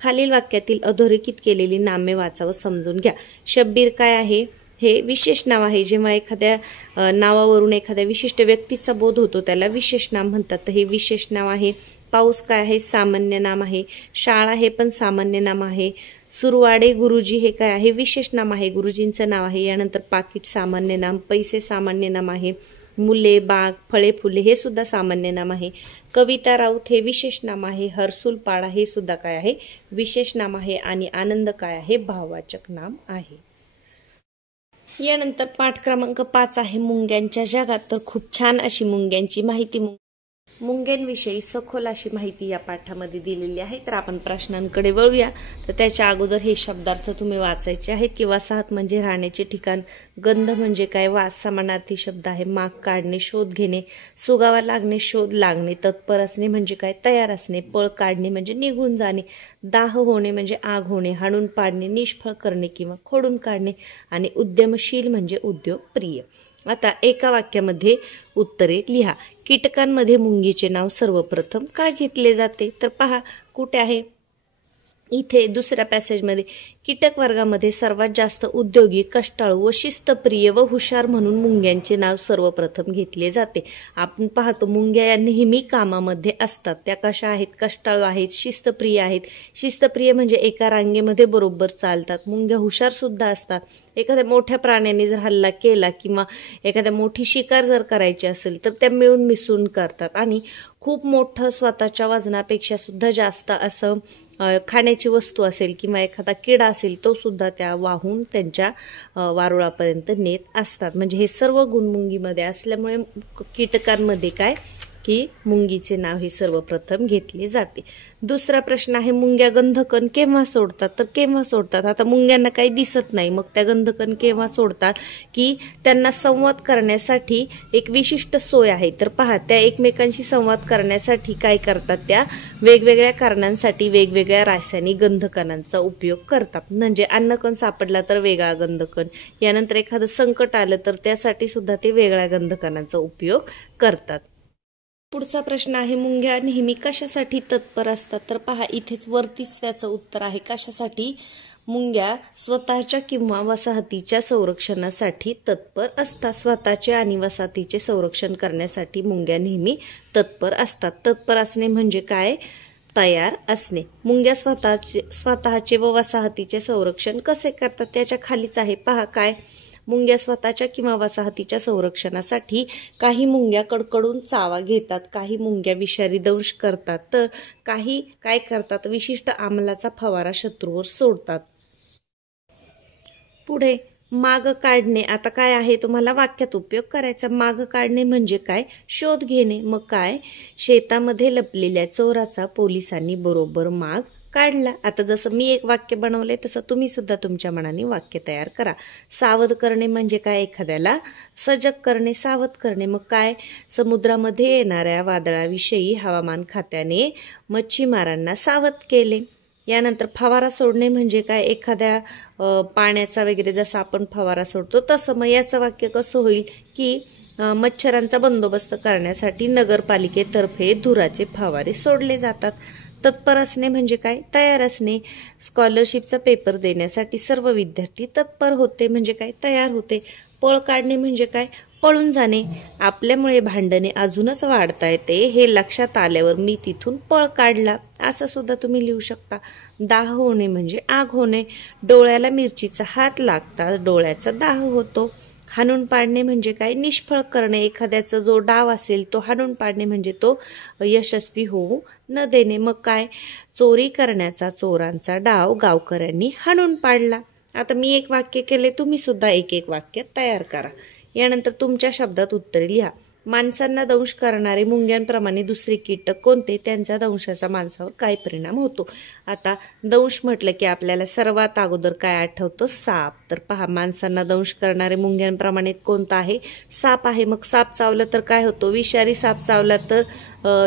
खालील वाक्यातील अधोरेखित केलेली नामे वाचा व समजून घ्या. शब्बीर काय आहे, हे विशेष नाव आहे. जेव्हा एखाद्या नावावरून एखाद्या विशिष्ट व्यक्तीचा बोध होतो त्याला विशेष नाम म्हणतात, तर हे विशेष नाव आहे. पाऊस काय आहे, सामान्य नाम आहे. शाळा हे पण सामान्य नाम आहे. सुरवाडे गुरुजी हे काय आहे, विशेष नाम आहे, गुरुजींचं नाव आहे. यानंतर पाकिट सामान्य नाम, पैसे सामान्य नाम आहे. मुले, बाग, फळे, फुले हे सुद्धा सामान्य नाम आहे. कविता राऊत हे विशेष नाम आहे. हर्सुल पाडा हे सुद्धा काय आहे, विशेष नाम आहे. आणि आनंद काय आहे, भाववाचक नाम आहे. यानंतर पाठ क्रमांक 5 आहे मुंग्यांच्या जगात. तर खूप छान अशी मुंग्यांची माहिती, मुंग्यांविषयी सखोल अशी माहिती या पाठामध्ये दिलेली आहे. तर आपण प्रश्नांकडे वळूया. तर त्याच्या अगोदर हे शब्दार्थ तुम्ही वाचायचे आहेत. की वसाहत म्हणजे राहण्याचे ठिकाण, गंध म्हणजे काय, वास समानार्थी शब्द आहे. माग काढणे, शोध घेणे, सुगावा लागणे, शोध लागणे. तत्पर असणे म्हणजे काय, तयार असणे. पळ काढणे म्हणजे निघून जाणे. दाह होणे म्हणजे आग होणे. हाणून पाडणे, निष्फळ करणे किंवा खोडून काढणे. आणि उद्यमशील म्हणजे उद्योगप्रिय. आता एका वाक्यामध्ये उत्तरे लिहा. कीटकांमध्ये मुंगीचे नाव सर्वप्रथम का घेतले जाते, तर पहा कुठे आहे, इथे दुसऱ्या पॅसेजमध्ये कीटक वर्गामध्ये सर्वात जास्त उद्योगी, कष्टाळू व शिस्तप्रिय व हुशार म्हणून मुंग्यांचे नाव सर्वप्रथम घेतले जाते. आपण पाहतो मुंग्या या नेहमी कामामध्ये असतात. त्या कशा आहेत? कष्टाळू आहेत, शिस्तप्रिय आहेत. शिस्तप्रिय म्हणजे एका रांगेमध्ये बरोबर चालतात. मुंग्या हुशार सुद्धा असतात. एखाद्या मोठ्या प्राण्याने जर हल्ला केला किंवा एखाद्या मोठी शिकार जर करायची असेल तर त्या मिळून मिसळून करतात. आणि खूप मोठं स्वतःच्या वजनापेक्षा सुद्धा जास्त असं खाण्याची वस्तू असेल किंवा एखादा किडा असेल तो सुद्धा त्या वाहून त्यांच्या वारुळापर्यंत नेत असतात. म्हणजे हे सर्व गुण मुंगीमध्ये असल्यामुळे कीटकांमध्ये काय की मुंगीचे नाव हे सर्वप्रथम घेतले जाते. दुसरा प्रश्न आहे मुंग्या गंधकण केव्हा सोडतात? तर केव्हा सोडतात? आता मुंग्यांना काही दिसत नाही, मग त्या गंधकण केव्हा सोडतात की त्यांना संवाद करण्यासाठी एक विशिष्ट सोय आहे. तर पहा, त्या एकमेकांशी संवाद करण्यासाठी काय करतात? त्या वेगवेगळ्या कारणांसाठी वेगवेगळ्या रासायनिक गंधकणांचा उपयोग करतात. म्हणजे अन्नकण सापडला तर वेगळा गंधकण, यानंतर एखादं संकट आलं तर त्यासाठी सुद्धा ते वेगळ्या गंधकणांचा उपयोग करतात. पुढचा प्रश्न आहे मुंग्या नेहमी कशासाठी तत्पर असतात? तर पहा, इथेच वरतीच त्याचं उत्तर आहे. कशासाठी? मुंग्या स्वतःच्या किंवा वसाहतीच्या संरक्षणासाठी तत्पर असतात. स्वतःचे आणि वसाहतीचे संरक्षण करण्यासाठी मुंग्या नेहमी तत्पर असतात. तत्पर असणे म्हणजे काय? तयार असणे. मुंग्या स्वतःचे व वसाहतीचे संरक्षण कसे करतात? त्याच्या खालीच आहे पहा काय. मुंग्या स्वतःच्या किंवा वसाहतीच्या संरक्षणासाठी काही मुंग्या कडकडून चावा घेतात, काही मुंग्या विषारी दंश करतात, तर काही काय करतात? विशिष्ट आम्लाचा फवारा शत्रूवर सोडतात. पुढे माग काढणे. आता काय आहे? तुम्हाला वाक्यात उपयोग करायचा. माग काढणे म्हणजे काय? शोध घेणे. मग काय? शेतामध्ये लपलेल्या चोराचा पोलिसांनी बरोबर माग काढला. आता जसं मी एक वाक्य बनवले तसं तुम्ही सुद्धा तुमच्या मनाने वाक्य तयार करा. सावध करणे म्हणजे काय? एखाद्याला सजग करणे, सावध करणे. मग काय? समुद्रामध्ये येणाऱ्या वादळाविषयी हवामान खात्याने मच्छीमारांना सावध केले. यानंतर फवारा सोडणे म्हणजे काय? एखाद्या पाण्याचा वगैरे जसा आपण फवारा सोडतो तसं. मग याचं वाक्य कसं होईल की मच्छरांचा बंदोबस्त करण्यासाठी नगरपालिकेतर्फे धुराचे फवारे सोडले जातात. तत्पर असणे म्हणजे काय? तयार असणे. स्कॉलरशिपचा पेपर देण्यासाठी सर्व विद्यार्थी तत्पर होते म्हणजे काय? तयार होते. पळ काढणे म्हणजे काय? पळून जाणे. आपल्यामुळे भांडणे अजूनच वाढता येते हे लक्षात आल्यावर मी तिथून पळ काढला, असं सुद्धा तुम्ही लिहू शकता. दाह होणे म्हणजे आग होणे. डोळ्याला मिरचीचा हात लागताच डोळ्याचा दाह होतो. हाणून पाडणे म्हणजे काय? निष्फळ करणे. एखाद्याचा जो डाव असेल तो हाणून पाडणे म्हणजे तो यशस्वी होऊ न देणे. मग काय? चोरी करण्याचा चोरांचा डाव गावकऱ्यांनी हाणून पाडला. आता मी एक वाक्य केले, तुम्ही सुद्धा एक एक वाक्य तयार करा. यानंतर तुमच्या शब्दात उत्तरे लिहा. माणसांना दंश करणारे मुंग्यांप्रमाणे दुसरे कीटक कोणते? त्यांचा दंशाचा माणसावर काय परिणाम होतो? आता दंश म्हटलं की आपल्याला सर्वात अगोदर काय आठवतं? साप. तर पहा, माणसांना दंश करणारे मुंग्यांप्रमाणे कोणता आहे? साप आहे. मग साप चावला तर काय होतो? विषारी साप चावला तर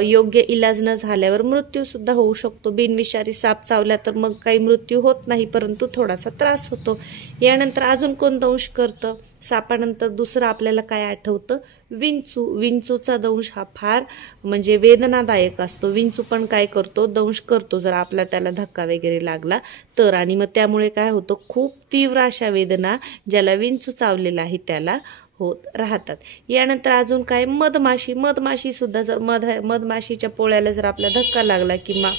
योग्य इलाज न झाल्यावर मृत्यू सुद्धा होऊ शकतो. बिनविषारी साप चावला तर मग काही मृत्यू होत नाही, परंतु थोडासा त्रास होतो. यानंतर अजून कोण दंश करतं? सापानंतर दुसरं आपल्याला काय आठवतं? विंचू. विंचूचा दंश हा फार म्हणजे वेदनादायक असतो. विंचू पण काय करतो? दंश करतो जर आपला त्याला धक्का वगैरे लागला तर. आणि मग त्यामुळे काय होतं? खूप तीव्र अशा वेदना ज्याला विंचू चावलेला आहे त्याला होत राहतात. यानंतर अजून काय? मधमाशी. मधमाशी सुद्धा जर मधमाशीच्या पोळ्याला जर आपला धक्का लागला किंवा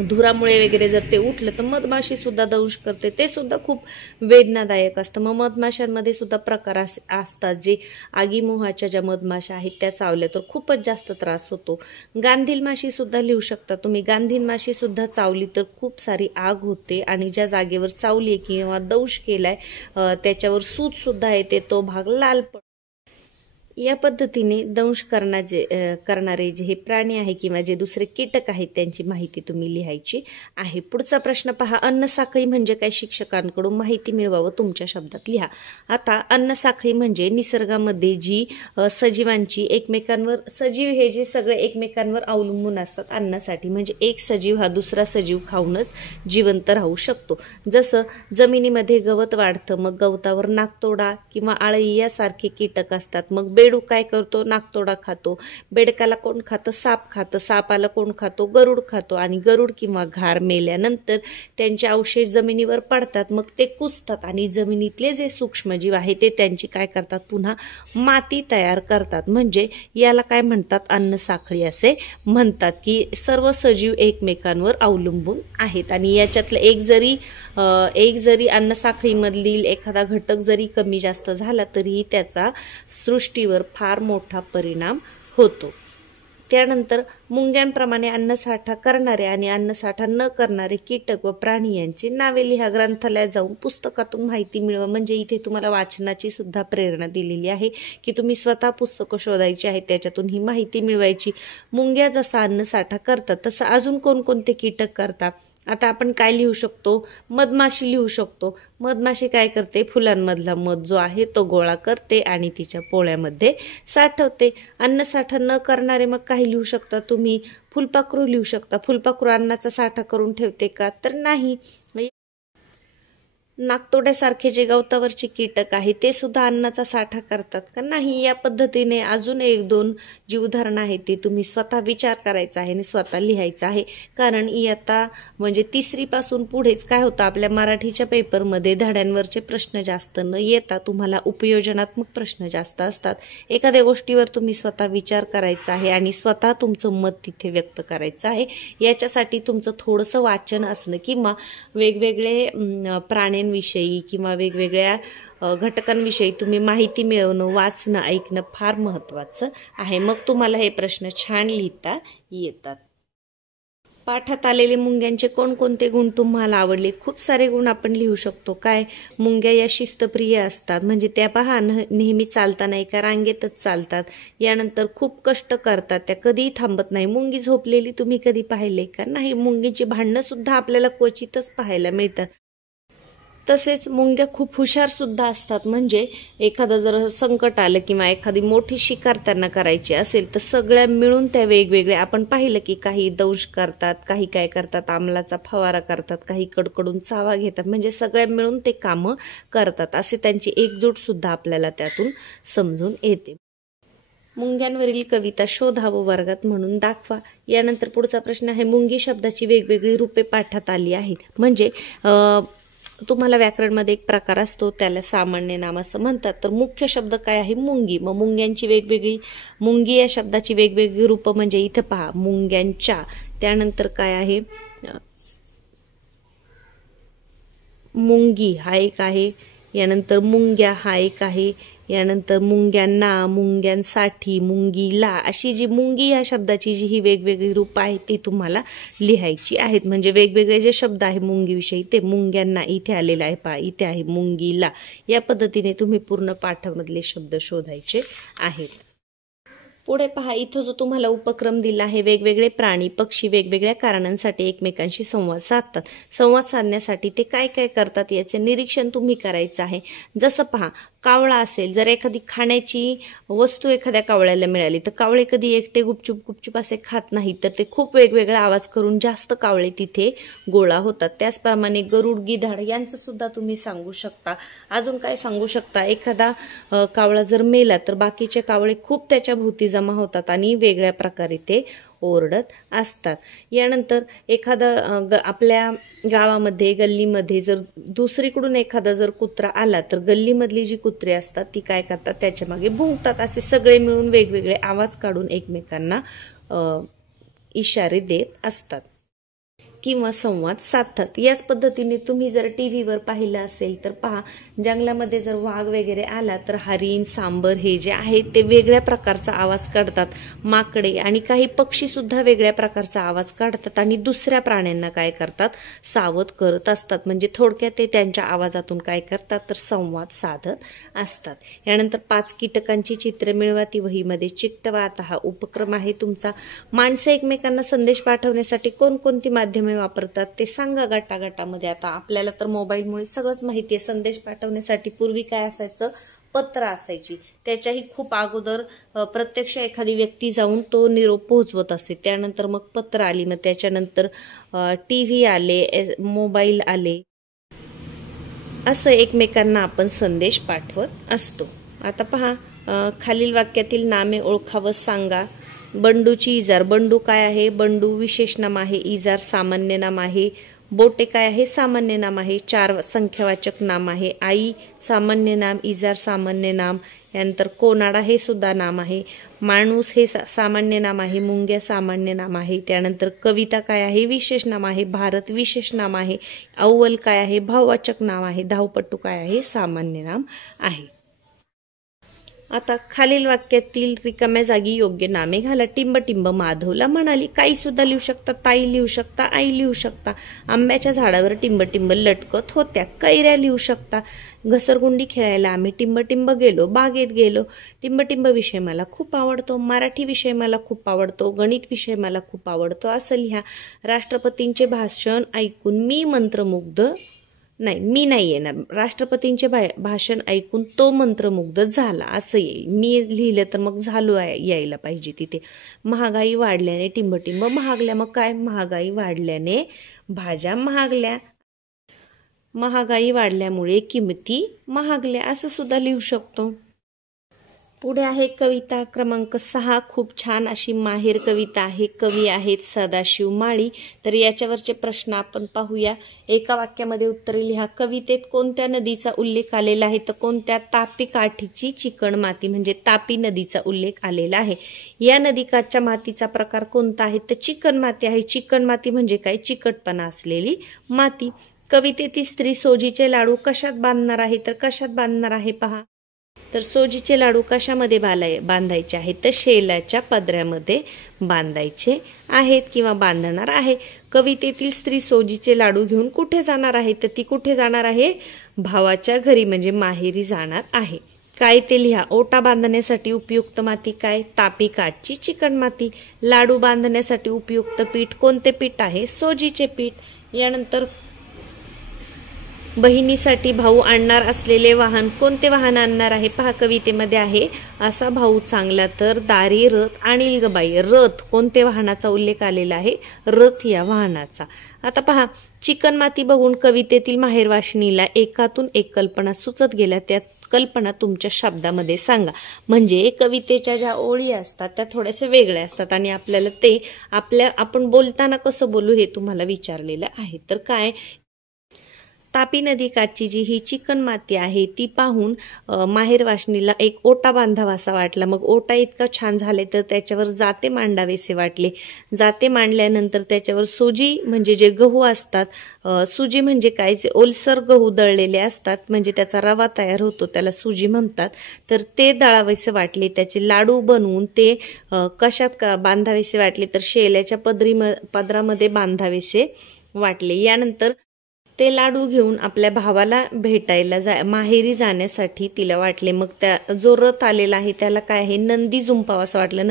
धुरामुळे वगैरे जर ते उठलं तर मधमाशी सुद्धा दंश करते, ते सुद्धा खूप वेदनादायक असतं. मग मधमाशांमध्ये सुद्धा प्रकार असतात जे आगीमोहाच्या ज्या मधमाशा आहेत त्या चावल्या तर खूपच जास्त त्रास होतो. गांधील माशी सुद्धा लिहू शकता तुम्ही. गांधील माशी सुद्धा चावली तर खूप सारी आग होते आणि ज्या जागेवर चावली किंवा दंश केलाय त्याच्यावर सूज सुद्धा येते, तो भाग लाल पडतो. या पद्धतीने दंश करणारे जे हे प्राणी आहे किंवा जे दुसरे कीटक आहेत त्यांची माहिती तुम्ही लिहायची आहे. पुढचा प्रश्न पहा. अन्नसाखळी म्हणजे काय? शिक्षकांकडून माहिती मिळवावं, तुमच्या शब्दात लिहा. आता अन्नसाखळी म्हणजे निसर्गामध्ये जी सजीवांची एकमेकांवर, सजीव हे जे सगळे एकमेकांवर अवलंबून असतात अन्नासाठी. म्हणजे एक सजीव हा दुसरा सजीव खाऊनच जिवंत राहू शकतो. जसं जमिनीमध्ये गवत वाढतं, मग गवतावर नाकतोडा किंवा आळी यासारखे कीटक असतात. मग बेडूक काय करतो, नाकतोडा खातो. बेडकाला कोण खातं, साप खातं. सापाला कोण खातो, गरुड खातो. आणि गरुड किंवा घार मेल्यानंतर त्यांचे अवशेष जमिनीवर पडतात, मग ते कुजतात आणि जमिनीतले जे सूक्ष्मजीव आहे ते त्यांची काय करतात, पुन्हा माती तयार करतात. म्हणजे याला काय म्हणतात, अन्न साखळी असे म्हणतात की सर्व सजीव एकमेकांवर अवलंबून आहेत. आणि याच्यातलं एक जरी अन्न साखळीमधील एखादा घटक जरी कमी जास्त झाला तरीही त्याचा सृष्टीवर फार मोठा परिणाम होतो. त्यानंतर मुंग्यांप्रमाणे अन्नसाठा करणारे आणि अन्नसाठा न करणारे कीटक व प्राणी यांची नावे लिहा. ग्रंथालयात जाऊन पुस्तकातून माहिती मिळवा. म्हणजे इथे तुम्हाला वाचनाची सुद्धा प्रेरणा दिलेली आहे की तुम्ही स्वतः पुस्तकं शोधायची आहेत, त्याच्यातून ही माहिती मिळवायची. मुंग्या जसा अन्नसाठा करतात तसं अजून कोणकोणते कीटक करतात. आता आपण काय लिहू शकतो, मधमाशी लिहू शकतो. मधमाशी काय करते, फुलांमधला मध जो आहे तो गोळा करते आणि तिच्या पोळ्यामध्ये साठवते. अन्नसाठा न करणारे मग काही लिहू शकता तुम्ही, फुलपाखरू लिहू शकता. फुलपाखरू अन्नाचा साठा करून ठेवते का, तर नाही. नाकतोड्यासारखे जे गवतावरचे कीटक आहे ते सुद्धा अन्नाचा साठा करतात का, नाही. या पद्धतीने अजून एक दोन जी उदाहरणं आहेत ती तुम्ही स्वतः विचार करायचा आहे आणि स्वतः लिहायचं आहे. कारण इयत्ता म्हणजे 3री पासून पुढेच काय होतं, आपल्या मराठीच्या पेपरमध्ये धड्यांवरचे प्रश्न जास्त न येता तुम्हाला उपयोजनात्मक प्रश्न जास्त असतात. एखाद्या गोष्टीवर तुम्ही स्वतः विचार करायचा आहे आणि स्वतः तुमचं मत तिथे व्यक्त करायचं आहे. याच्यासाठी तुमचं थोडंसं वाचन असणं किंवा वेगवेगळे प्राण्यांविषयी किंवा वेगवेगळ्या घटकांविषयी तुम्ही माहिती मिळवणं, वाचणं, ऐकणं फार महत्त्वाचं आहे. मग तुम्हाला हे प्रश्न छान लिहिता येतात. पाठात आलेले मुंग्यांचे कोणकोणते गुण तुम्हाला आवडले. खूप सारे गुण आपण लिहू शकतो. काय, मुंग्या या शिस्तप्रिय असतात. म्हणजे त्या पहा नेहमी चालताना एका रांगेतच चालतात. यानंतर खूप कष्ट करतात, त्या कधीही थांबत नाही. मुंगी झोपलेली तुम्ही कधी पाहिले का, नाही. मुंगीची भांडणं सुद्धा आपल्याला क्वचितच पाहायला मिळतात. तसेच मुंग्या खूप हुशार सुद्धा असतात. म्हणजे एखादं जर संकट आलं किंवा एखादी मोठी शिकार त्यांना करायची असेल तर सगळ्या मिळून त्या वेगवेगळ्या, आपण पाहिलं की काही दंश करतात, काही काय करतात, आमलाचा फवारा करतात, काही कडकडून चावा घेतात. म्हणजे सगळ्या मिळून ते कामं करतात. असे त्यांची एकजूट सुद्धा आपल्याला त्यातून समजून येते. मुंग्यांवरील कविता शोधा व वर्गात म्हणून दाखवा. यानंतर पुढचा प्रश्न आहे, मुंगी शब्दाची वेगवेगळी रूपे पाठात आली आहेत. म्हणजे तुम्हाला व्याकरणमध्ये एक प्रकार असतो, त्याला सामान्य नाम असं म्हणतात. तर मुख्य शब्द काय आहे, मुंगी. मग मुंग्यांची वेगवेगळी, मुंगी या शब्दाची वेगवेगळी रूपं म्हणजे इथं पहा, मुंग्यांच्या. त्यानंतर काय आहे, मुंगी हा एक आहे. यानंतर मुंग्या हा एक आहे. यानंतर मुंग्यांना, मुंग्यांसाठी, मुंगीला, अशी जी मुंगी या शब्दाची जी ही वेगवेगळी रूप आहेत ती तुम्हाला लिहायची आहेत. म्हणजे वेगवेगळे जे शब्द आहे मुंगीविषयी ते मुंग्यांना इथे आलेला आहे पहा, इथे आहे मुंगीला. या पद्धतीने तुम्ही पूर्ण पाठामधले शब्द शोधायचे आहेत. पुढे पहा, इथं जो तुम्हाला उपक्रम दिला आहे, वेगवेगळे प्राणी पक्षी वेगवेगळ्या कारणांसाठी एकमेकांशी संवाद साधतात. संवाद साधण्यासाठी ते काय काय करतात याचे निरीक्षण तुम्ही करायचं आहे. जसं पहा, कावळा असेल, जर एखादी खाण्याची वस्तू एखाद्या कावळ्याला मिळाली तर कावळे कधी एकटे गुपचूप गुपचूप असे खात नाहीत, तर ते खूप वेगवेगळा आवाज करून जास्त कावळे तिथे गोळा होतात. त्याचप्रमाणे गरुड, गिधाड यांचं सुद्धा तुम्ही सांगू शकता. अजून काय सांगू शकता, एखादा कावळा जर मेला तर बाकीचे कावळे खूप त्याच्या भोवती जमा होतात आणि वेगळ्या प्रकारे ते ओरडत असतात. यानंतर एखादा आपल्या गावामध्ये, गल्लीमध्ये जर दुसरीकडून एखादा जर कुत्रा आला तर गल्लीमधली जी कुत्रे असतात ती काय करतात, त्याच्या मागे भुंकतात. असे सगळे मिळून वेगवेगळे आवाज काढून एकमेकांना इशारे देत असतात किंवा संवाद साधतात. याच पद्धतीने तुम्ही जर टीव्हीवर पाहिलं असेल तर पहा, जंगलामध्ये जर वाघ वगैरे आला तर हरिण, सांबर हे जे आहेत ते वेगळ्या प्रकारचा आवाज काढतात. माकडे आणि काही पक्षी सुद्धा वेगळ्या प्रकारचा आवाज काढतात आणि दुसऱ्या प्राण्यांना काय करतात, सावध करत असतात. म्हणजे थोडक्यात ते त्यांच्या आवाजातून काय करतात तर संवाद साधत असतात. यानंतर 5 कीटकांची चित्रे मिळवा, ती वहीमध्ये चिकटवा. आता हा उपक्रम आहे तुमचा. माणसे एकमेकांना संदेश पाठवण्यासाठी कोणकोणती माध्यमे वापरतात ते सांगा गटागटामध्ये. आता आपल्याला तर मोबाईलमुळे सगळंच माहिती आहे. संदेश पाठवण्यासाठी पूर्वी काय असायचं, पत्र असायची. त्याच्याही खूप अगोदर प्रत्यक्ष एखादी व्यक्ती जाऊन तो निरोप पोहोचवत असे. त्यानंतर मग पत्र आली, मग त्याच्यानंतर टीव्ही आले, मोबाईल आले. असं एकमेकांना आपण संदेश पाठवत असतो. आता पहा, खालील वाक्यातील नामे ओळखा व सांगा. बंडूची इजार. बंडू काय आहे? बंडू विशेष नाम आहे. इजार सामान्य नाम आहे. बोटे काय आहे? सामान्य नाम आहे. 4 संख्यावाचक नाम आहे. आई सामान्य नाम, इजार सामान्य नाम. यानंतर कोनाडा हे सुद्धा नाम आहे. माणूस हे सामान्य नाम आहे. मुंग्या सामान्य नाम आहे. त्यानंतर कविता काय आहे? विशेष नाम आहे. भारत विशेष नाम आहे. अव्वल काय आहे? भाववाचक नाम आहे. धावपट्टू काय आहे? सामान्य नाम आहे. आता खालील वाक्यातील रिकाम्या जागी योग्य नामे घाला. टिंब माधवला म्हणाली. काही सुद्धा लिहू शकता. ताई लिहू शकता. आई लिहू शकता. आंब्याच्या झाडावर टिंब लटकत होत्या. कैऱ्या लिहू शकता. घसरगुंडी खेळायला आम्ही टिंब गेलो. बागेत गेलो. टिंब विषय मला खूप आवडतो. मराठी विषय मला खूप आवडतो. गणित विषय मला खूप आवडतो असं लिहा. राष्ट्रपतींचे भाषण ऐकून मी मंत्रमुग्ध मी नाही येणार. राष्ट्रपतींचे भाषण ऐकून तो मंत्रमुग्ध झाला असं येईल. मी लिहिलं तर मग झालो यायला पाहिजे तिथे. महागाई वाढल्याने टिंब महागल्या. मग काय? महागाई वाढल्याने भाज्या महागल्या. महागाई वाढल्यामुळे किमती महागल्या असं सुद्धा लिहू शकतो. पुढे आहे कविता क्रमांक 6. खूप छान अशी माहेर कविता आहे. कवी आहेत सदाशिव माळी. तर याच्यावरचे प्रश्न आपण पाहूया. एका वाक्यामध्ये उत्तरे लिहा. कवितेत कोणत्या नदीचा उल्लेख आलेला आहे? तर कोणत्या? तापी काठीची चिकण माती म्हणजे तापी नदीचा उल्लेख आलेला आहे. या नदीकाठच्या मातीचा प्रकार कोणता आहे? तर चिकण माती आहे. चिकण माती म्हणजे काय? चिकटपणा असलेली माती. कवितेतील स्त्री सोजीचे लाडू कशात बांधणार आहे? तर कशात बांधणार आहे पहा. तर सोजीचे लाडू कशामध्ये बांधायचे आहेत? तर शेलाच्या पदरामध्ये बांधायचे आहेत किंवा बांधणार आहे. कवितेतील स्त्री सोजीचे लाडू घेऊन कुठे जाणार आहे? तर ती कुठे जाणार आहे? भावाच्या घरी म्हणजे माहेरी जाणार आहे. काय ते लिहा. ओटा बांधण्यासाठी उपयुक्त माती काय? तापी काठची चिकण माती. लाडू बांधण्यासाठी उपयुक्त पीठ कोणते पीठ आहे? सोजीचे पीठ. यानंतर बहिणीसाठी भाऊ आणणार असलेले वाहन कोणते वाहन आणणार आहे? पहा कवितेमध्ये आहे असा भाऊ चांगला तर दारी रथ आणील ग बाई. रथ कोणते वाहनाचा उल्लेख आलेला आहे? रथ या वाहनाचा. आता पहा चिकण माती बघून कवितेतील माहेरवाशिणीला एकातून एक कल्पना सुचत गेल्या. त्या कल्पना तुमच्या शब्दामध्ये सांगा. म्हणजे कवितेच्या ज्या ओळी असतात त्या थोड्याशा वेगळ्या असतात आणि आपल्याला ते आपण बोलताना कसं बोलू हे तुम्हाला विचारलेलं आहे. तर काय? तापी नदीकाठची जी ही चिकण माती आहे ती पाहून माहेरवाशिणीला एक ओटा बांधावा असा वाटला. मग ओटा इतका छान झाले तर त्याच्यावर जाते मांडावेसे वाटले. जाते मांडल्यानंतर त्याच्यावर सुजी म्हणजे जे गहू असतात, सुजी म्हणजे काय? जे ओलसर गहू दळलेले असतात म्हणजे त्याचा रवा तयार होतो त्याला सुजी म्हणतात. तर ते दळावेसे वाटले. त्याचे लाडू बनवून ते कशात बांधावेसे वाटले? तर शेल्याच्या पदरामध्ये बांधावेसे वाटले. यानंतर ते लाडू घेऊन आपल्या भावाला भेटायला माहेरी जाण्यासाठी तिला वाटले. मग त्या जो रथ आलेला आहे त्याला काय आहे? नंदी जुंपावा असं वाटलं.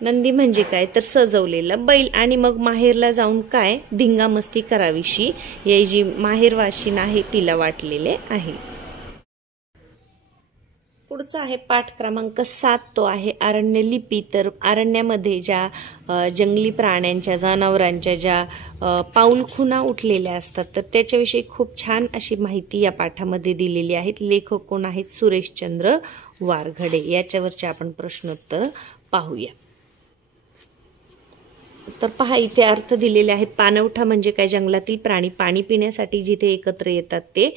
नंदी म्हणजे काय? तर सजवलेला बैल. आणि मग माहेरला जाऊन काय? धिंगामस्ती करावीशी या जी माहेरवाशीण आहे तिला वाटलेले आहे. पुढचा आहे पाठ क्रमांक 7. तो आहे अरण्य लिपी. तर अरण्यामध्ये ज्या जंगली प्राण्यांच्या जनावरांच्या ज्या पाऊलखुणा उठलेल्या असतात तर त्याच्याविषयी खूप छान अशी माहिती या पाठामध्ये दिलेली आहे. लेखक कोण आहेत? सुरेशचंद्र वारघडे. याच्यावरचे आपण प्रश्नोत्तर पाहूया. तर पहा इथे अर्थ दिलेले आहेत. पाणवठा म्हणजे काय? जंगलातील प्राणी पाणी पिण्यासाठी जिथे एकत्र येतात ते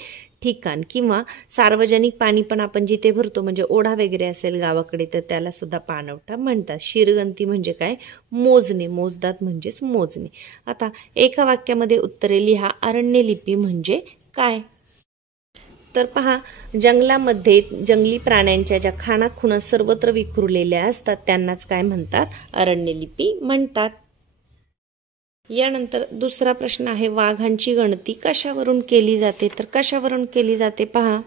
ठिकाण. किंवा सार्वजनिक पाणी पण आपण जिथे भरतो म्हणजे ओढा वगैरे असेल गावाकडे तर त्याला सुद्धा पाणवठा म्हणतात. शिरगंती म्हणजे काय? मोजणे. मोजदात म्हणजेच मोजणे. आता एका वाक्यामध्ये उत्तरे लिहा. अरण्य लिपी म्हणजे काय? तर पहा जंगलामध्ये जंगली प्राण्यांच्या ज्या खाणाखुणा सर्वत्र विखुरलेल्या असतात त्यांनाच काय म्हणतात? अरण्यलिपी म्हणतात. यानंतर दुसरा प्रश्न आहे वाघांची गणती कशावरून केली जाते? तर कशावरून केली जाते पहा.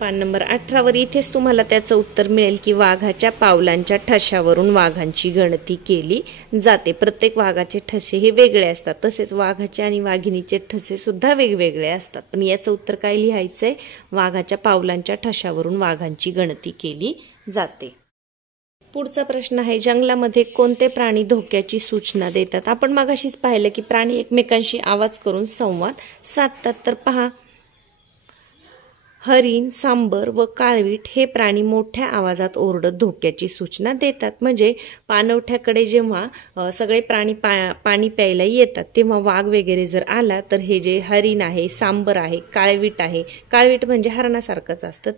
पान नंबर 18 वर इथेच तुम्हाला त्याचं उत्तर मिळेल की वाघाच्या पावलांच्या ठशावरून वाघांची गणती केली जाते. प्रत्येक वाघाचे ठसे हे वेगळे असतात. तसेच वाघाचे आणि वाघिणीचे ठसे सुद्धा वेगवेगळे असतात. पण याचं उत्तर काय लिहायचंय? वाघाच्या पावलांच्या ठशावरून वाघांची गणती केली जाते. पुढचा प्रश्न आहे जंगलामध्ये कोणते प्राणी धोक्याची सूचना देतात? आपण मगाशीच पाहिलं की प्राणी एकमेकांशी आवाज करून संवाद साधतात. तर पहा हरिण, सांबर व काळवीट हे प्राणी मोठ्या आवाजात ओरडत धोक्याची सूचना देतात. म्हणजे पाणवठ्याकडे जेव्हा सगळे प्राणी पाणी प्यायला येतात तेव्हा वाघ वगैरे जर आला तर हे जे हरिण आहे, सांबर आहे, काळवीट आहे, काळवीट म्हणजे हरणासारखंच असतं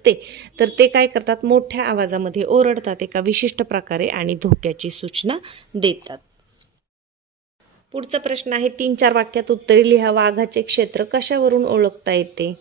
तर ते काय करतात, मोठ्या आवाजामध्ये ओरडतात एका विशिष्ट प्रकारे आणि धोक्याची सूचना देतात. पुढचा प्रश्न आहे 3-4 वाक्यात उत्तरे लिहा. वाघाचे क्षेत्र कशावरून ओळखता येते?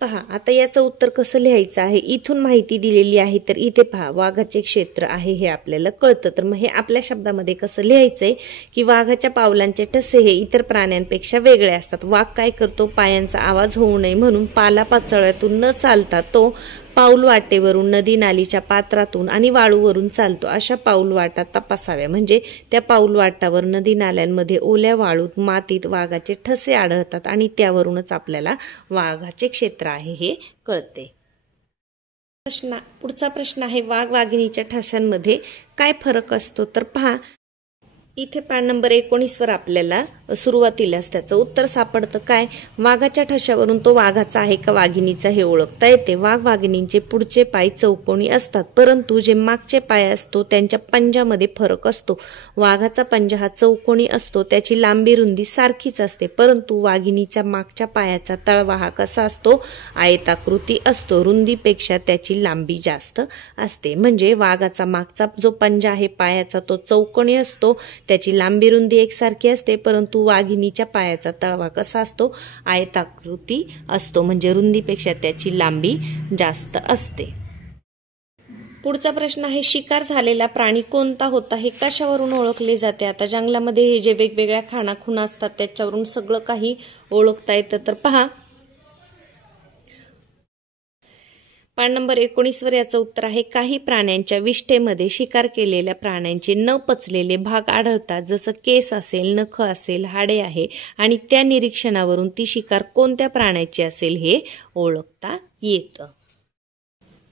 पहा, आता याचं उत्तर कसं लिहायचं आहे. इथून माहिती दिलेली आहे तर इथे पहा वाघाचे क्षेत्र आहे हे आपल्याला कळतं. तर मग हे आपल्या शब्दामध्ये कसं लिहायचंय की वाघाच्या पावलांचे ठसे हे इतर प्राण्यांपेक्षा वेगळे असतात. वाघ काय करतो, पायांचा आवाज होऊ नये म्हणून पालापाचोळ्यातून न चालता तो पाऊल वाटेवरून, नदी नालीच्या पात्रातून आणि वाळूवरून चालतो. अशा पाऊल वाटा तपासाव्या. म्हणजे त्या पाऊल वाटावर, नदी नाल्यांमध्ये, ओल्या वाळूत, मातीत वाघाचे ठसे आढळतात आणि त्यावरूनच आपल्याला वाघाचे क्षेत्र आहे हे कळते. पुढचा प्रश्न आहे वाघ वाघिणीच्या ठस्यांमध्ये काय फरक असतो? तर पहा, इथे पान नंबर 19 वर आपल्याला सुरुवातीलाच त्याचं उत्तर सापडतं. काय, वाघाच्या ठशावरून तो वाघाचा आहे का वाघिणीचा हे ओळखता येते. वाघ वाघिणींचे पुढचे पाय चौकोनी असतात परंतु जे मागचे पाय असतो त्यांच्या पंजामध्ये फरक असतो. वाघाचा पंजा हा चौकोनी असतो, त्याची लांबी रुंदी सारखीच असते, परंतु वाघिणीच्या मागच्या पायाचा तळवा हा कसा असतो, आयताकृती असतो, रुंदीपेक्षा त्याची लांबी जास्त असते. म्हणजे वाघाचा मागचा जो पंजा आहे पायाचा तो चौकोनी असतो, त्याची लांबी रुंदी एकसारखी असते, परंतु वाघिणीच्या पायाचा तळवा कसा असतो, आयताकृती असतो, म्हणजे रुंदीपेक्षा त्याची लांबी जास्त असते. पुढचा प्रश्न आहे शिकार झालेला प्राणी कोणता होता हे कशावरून ओळखले जाते? आता जंगलामध्ये हे जे वेगवेगळ्या खाणाखुणा असतात त्याच्यावरून सगळं काही ओळखता येतं. तर पहा, पान नंबर 19 वर याचं उत्तर आहे काही प्राण्यांच्या विष्ठेमध्ये शिकार केलेल्या प्राण्यांचे न पचलेले भाग आढळतात, जसं केस असेल, नख असेल, हाडे आहे आणि त्या निरीक्षणावरून ती शिकार कोणत्या प्राण्याची असेल हे ओळखता येतं.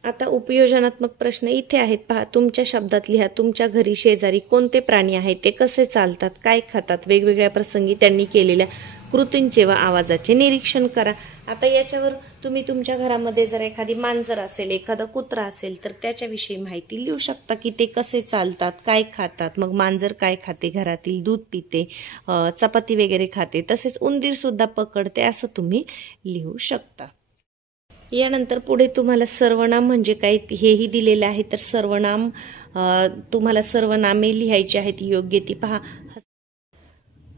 आता उपयोजनात्मक प्रश्न इथे आहेत. पहा, तुमच्या शब्दात लिहा. तुमच्या घरी शेजारी कोणते प्राणी आहेत, ते कसे चालतात, काय खातात, वेगवेगळ्या प्रसंगी त्यांनी केलेल्या कृतींचे व आवाजाचे निरीक्षण करा. आता याच्यावर तुम्ही तुमच्या घरामध्ये जर एखादी मांजर असेल, एखादा कुत्रा असेल तर त्याच्याविषयी माहिती लिहू शकता की ते कसे चालतात, काय खातात. मग मांजर काय खाते, घरातील दूध पिते, चपाती वगैरे खाते, तसेच उंदीर सुद्धा पकडते, असं तुम्ही लिहू शकता. यानंतर पुढे तुम्हाला सर्वनाम म्हणजे काय हेही दिलेले आहे. तर सर्वनाम तुम्हाला सर्वनामे लिहायची आहेत योग्य ती. पहा,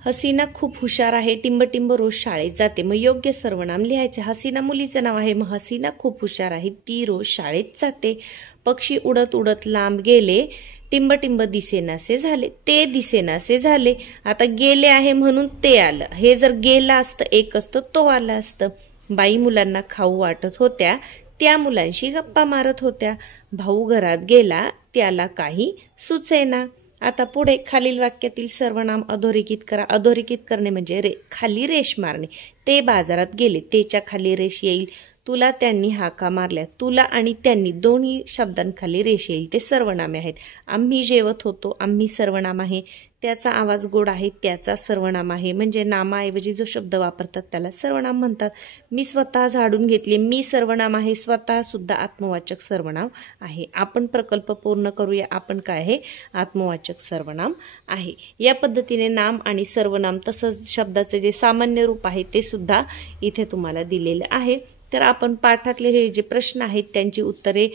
हसीना खूप हुशार आहे, टिंब रोज शाळेत जाते. मग योग्य सर्वनाम लिहायचे. हसीना मुलीचं नाव आहे, मग हसीना खूप हुशार आहे, ती रोज शाळेत जाते. पक्षी उडत उडत लांब गेले, टिंब दिसेनासे झाले, ते दिसेनासे झाले. आता गेले आहे म्हणून ते आलं, हे जर गेलं असतं एक असतं तो आलं असतं. बाई मुलांना खाऊ वाटत होत्या, त्या मुलांशी गप्पा मारत होत्या. भाऊ घरात गेला, त्याला काही सुचेना. आता पुढे खालील वाक्यातील सर्वनाम अधोरेखित करा. अधोरेखित करणे म्हणजे खाली रेष मारणे. ते बाजारात गेले, तेच्या खाली रेष येईल. तुला त्यांनी हाका मारल्या, तुला आणि त्यांनी दोन्ही शब्दांखाली रेष येईल, ते सर्वनामे आहेत. आम्ही जेवत होतो, आम्ही सर्वनाम आहे. त्याचा आवाज गोड आहे, त्याचा सर्वनाम आहे. म्हणजे नामाऐवजी जो शब्द वापरतात त्याला सर्वनाम म्हणतात. मी स्वतः झाडून घेतले, मी सर्वनाम आहे, स्वतः सुद्धा आत्मवाचक सर्वनाम आहे. आपण प्रकल्प पूर्ण करूया, आपण काय आहे, आत्मवाचक सर्वनाम आहे. या पद्धतीने नाम आणि सर्वनाम तसंच शब्दाचे जे सामान्य रूप आहे ते सुद्धा इथे तुम्हाला दिलेले आहे. तर आपण पाठातले हे जे प्रश्न आहेत त्यांची उत्तरे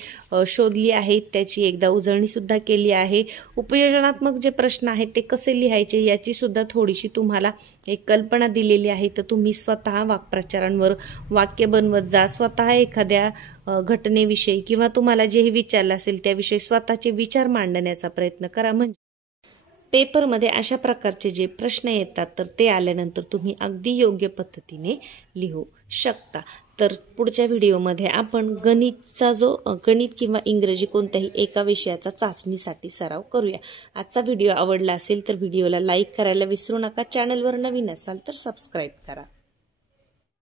शोधली आहेत, त्याची एकदा उजळणी सुद्धा केली आहे. उपयोजनात्मक जे प्रश्न आहेत ते कसे लिहायचे याची सुद्धा थोडीशी तुम्हाला एक कल्पना दिलेली आहे. तर तुम्ही स्वतः वाक्प्रचारांवर वाक्य बनवत जा. स्वतः एखाद्या घटनेविषयी किंवा तुम्हाला जेही विचारलं असेल त्याविषयी स्वतःचे विचार मांडण्याचा प्रयत्न करा. म्हणजे पेपरमध्ये अशा प्रकारचे जे प्रश्न येतात तर ते आल्यानंतर तुम्ही अगदी योग्य पद्धतीने लिहू शकता. तर पुढच्या व्हिडिओमध्ये आपण गणित किंवा इंग्रजी कोणत्याही एका विषयाचा चाचणीसाठी सराव करूया. आजचा व्हिडिओ आवडला असेल तर व्हिडिओला लाईक करायला विसरू नका. चॅनलवर नवीन असाल तर सबस्क्राईब करा.